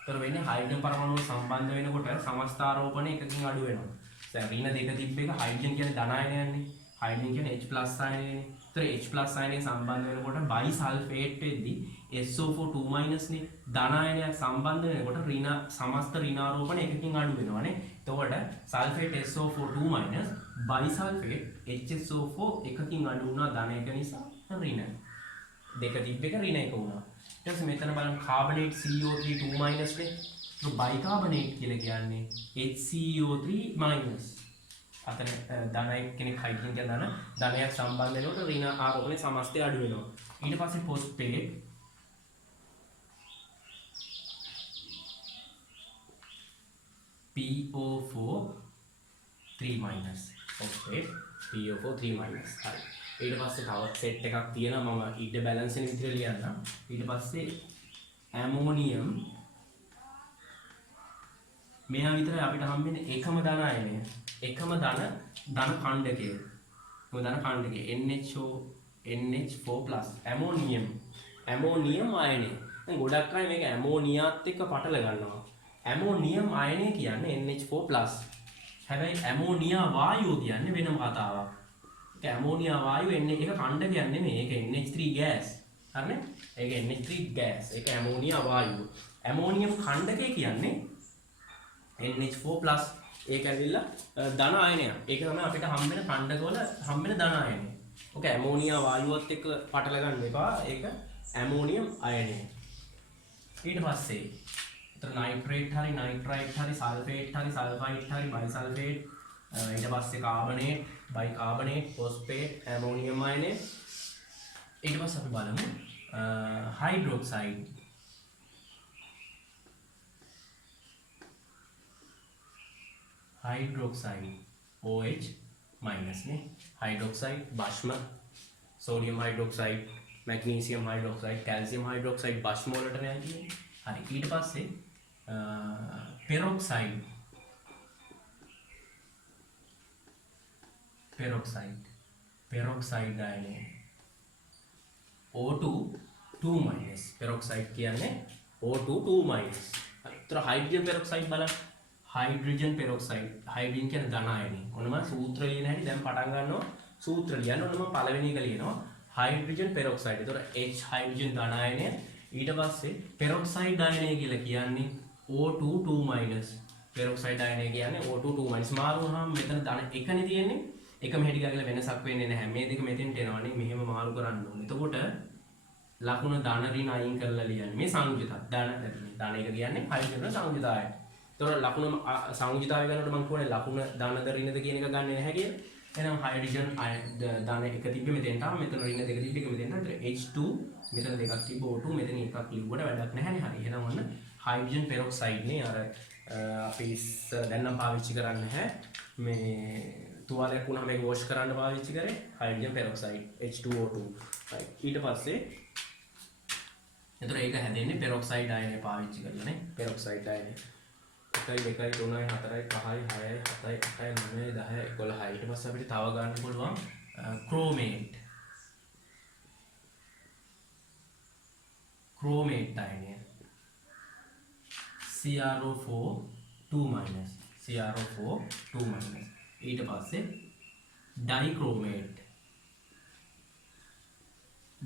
ඒතර වෙන්නේ හයිඩ්‍රජන් පරමාණු සම්බන්ධ වෙනකොට සමස්ථාරෝපණය එකකින් අඩු වෙනවා. දැන් ඍණ දෙක තිබ්බ එක හයිඩ්‍රජන් කියන්නේ ධන අයනයන්නේ. හයිඩ්‍රජන් කියන්නේ H+ අයනයනේ. ඒතර H+ අයනයෙන් සම්බන්ධ වෙනකොට බයිසල්ෆේට් වෙද්දී SO4 නේ ධන අයනයක් සම්බන්ධ වෙනකොට සමස්ත ඍණාරෝපණ එකකින් අඩු වෙනවානේ. එතකොට සල්ෆේට් SO4 බයිසල්ෆේට් HSO4 එකකින් අඩු වුණා ධන එක නිසා ඍණ. දෙක තිබ්බ එක ඍණ එක වුණා. ඊට පස්සේ මෙතන බලන්න කාබනේට් CO3 නේ. तो බයිකාබනේට් කියලා කියන්නේ HCO3 අතන ධනයක් කෙනෙක් හයිඩ්‍රජන් කියන ධනයක් සම්බන්ධ වෙනකොට ඍණ ආරෝපණයේ සමස්තය අඩු වෙනවා. ඊට පස්සේ ෆොස්ෆේට් PO4 ෆොස්ෆේට් PO4 හරි. ඊට පස්සේ තව සෙට් එකක් තියෙනවා මම ඊට බැලන්ස් වෙන විදිහට ලියන්නම්. ඊට පස්සේ ඇමෝනියම් මෙයා විතරයි අපිට හම්බෙන්නේ එකම ධන අයනය. එකම ධන ඛණ්ඩකය. මොකද ධන ඛණ්ඩකය NH4+ ඇමෝනියම් අයනය. දැන් ගොඩක් අය මේක ඇමෝනියාත් එක්ක පටල ගන්නවා. ඇමෝනියම් අයනය කියන්නේ NH4+. හැබැයි ඇමෝනියා වායුව කියන්නේ වෙනම කතාවක්. ඒක ඇමෝනියා වායුව එන්නේ ඒක ඛණ්ඩකයක් නෙමෙයි. ඒක NH3 ගෑස්. හරිනේ? ඒක NH3 ගෑස්. ඒක ඇමෝනියා වායුව. ඇමෝනියම් ඛණ්ඩකය කියන්නේ NH4+ ඒක ඇවිල්ලා ධන අයනයක්. ඒක තමයි අපිට හම්බෙන ඛණ්ඩකවල හම්බෙන ධන අයනය. ඔක ඇමෝනියා වායුවත් එක්ක පටල ගන්න එපා. ඒක ඇමෝනියම් අයනය. ඊට පස්සේ උතර නයිට්‍රේට් හරි නයිට්‍රයිට් හරි සල්ෆේට් හරි සල්ෆයිට් හරි බයිසල්ෆේට් ඊට පස්සේ කාබනේට් බයිකාබනේට් ෆොස්ෆේට් ඇමෝනියම් අයනය. ඊට පස්සේ අපි බලමු හයිඩ්‍රොක්සයිඩ් OH නේ हाइड्रोक्साइड භස්ම sodium hydroxide magnesium hydroxide calcium hydroxide භස්ම වලට නෑ කියන්නේ. හරි ඊට පස්සේ पेरोक्साइड आयने O2 2- पेरोक्साइड කියන්නේ O2 2-. तर हाइड्रोजन पेरोक्साइड බලන්න हाइड्रोजन पेरोक्साइड हाइड्रोजन කියන්නේ ධන අයනේ. ඔන්නම සූත්‍ර ලියන හැටි දැන් පටන් ගන්නවා. සූත්‍ර ලියන්න ඔන්නම පළවෙනි එක ලියනවා हाइड्रोजन पेरोक्साइड. ඒතර H हाइड्रोजन ධන අයනය ඊට පස්සේ पेरोक्साइड අයනය කියලා කියන්නේ O2 2-. पेरोक्साइड අයනය කියන්නේ O2 2- මාරු වුණාම මෙතන ධන එකනේ තියෙන්නේ. එකම හැටි ගාලා වෙනසක් වෙන්නේ නැහැ. මේ දෙක මෙතෙන්ට එනවනේ. මෙහෙම මාරු කරන්න ඕනේ. එතකොට ලකුණ ධන ඍණ අයින් කරලා ලියන්නේ. මේ සංයුතිත ධන එක කියන්නේ हाइड्रोजन සංයුතිතය. तोर लकुණ සංයුතිතාවය ගන්නකොට මම කියන්නේ ලකුණ ධනද ඍණද කියන එක ගන්නෙ නැහැ කියලා. එහෙනම් හයිඩ්‍රජන් ධන එක තිබ්බේ මෙතෙන්ට ආව මෙතන ඍණ දෙක තිබ්බේ එක මෙතෙන්ට. H2 මෙතන දෙකක් තිබ්බ O2 මෙතන එකක් ලිව්වට වැඩක් නැහැනේ. හරි. එහෙනම් ඔන්න හයිඩ්‍රජන් පෙරොක්සයිඩ් නේ අර අපි දැන් නම් පාවිච්චි කරන්නේ නැහැ. මේ තුවාලයක් වුණාම මේක වොෂ් කරන්න පාවිච්චි කරේ හයිඩ්‍රජන් පෙරොක්සයිඩ් H2O2. right. ඊට පස්සේ එතකොට ඒක හැදෙන්නේ පෙරොක්සයිඩ් අයනය පාවිච්චි කරලානේ. පෙරොක්සයිඩ් අයනය 1 2 3 4 5 6 7 8 9 10 11 ඊට පස්සේ අපිට තව ගන්න පුළුවන් ක්‍රෝමේට් අයනය CrO4 2-. CrO4 2 minus. ඊට පස්සේ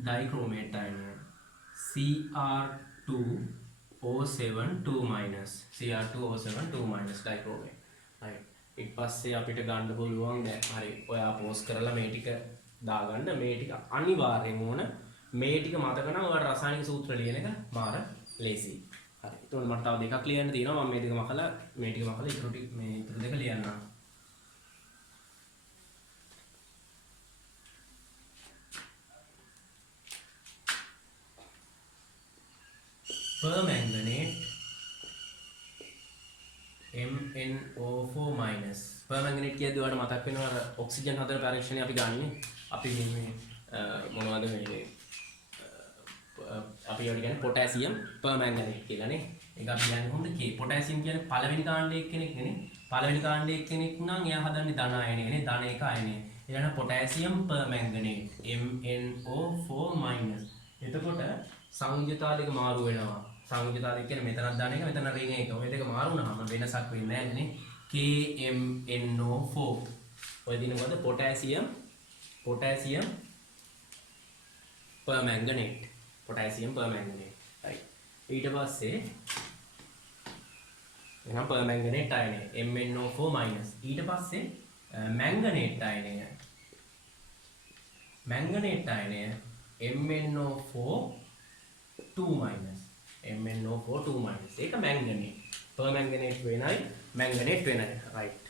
dichromate අයනය Cr2O7 2 minus. Cr2O7 2 minus dichromate. right. ඊට පස්සේ අපිට ගන්න පුළුවන් දැන් හරි ඔයා පෝස්ට් කරලා මේ ටික දාගන්න. මේ ටික අනිවාර්යෙන් ඕන. මේ ටික මතක නම් ඔයාලා රසායනික සූත්‍ර ලියන එක මාර ලේසියි. හරි. ඒතකොට මට තව දෙකක් ලියන්න තියෙනවා. මම මේ ටික මකලා ඉතුරු දෙක ලියන්නම්. permanganate MnO4 minus. permanganate කියද්දි ඔයාලට මතක් වෙනවා අර ඔක්සිජන් හතර පරීක්ෂණය අපි ගන්නෙ. අපි මේ මොනවද මේ අපි ඒකට කියන්නේ පොටෑසියම් permanganate කියලා නේ. ඒක අපි කියන්නේ කොහොමද? පොටෑසියම් කියන්නේ පළවෙනි කාණ්ඩයේ කෙනෙක් නේ. පළවෙනි කාණ්ඩයේ කෙනෙක් නම් එයා හදන්නේ ධන අයනය නේ. ධන එක අයනය. ඊළඟ පොටෑසියම් permanganate MnO4 minus. එතකොට සංයුජතා දෙක මාරු වෙනවා. සංයුජතා දෙක කියන්නේ මෙතනක් දාන එක මෙතන රින් එක. ඔය දෙක මාරු වුණාම වෙනසක් වෙන්නේ නැහැ නේ. KMnO4. ඔය දිනවල potassium permanganate. potassium permanganate. right. ඊට පස්සේ එහෙනම් permanganate අයනය MnO4 minus. ඊට පස්සේ manganate අයනය MnO4 2 minus. MnO4 2 minus. ඒක manganate. permanganate වෙනයි manganate වෙනයි. right.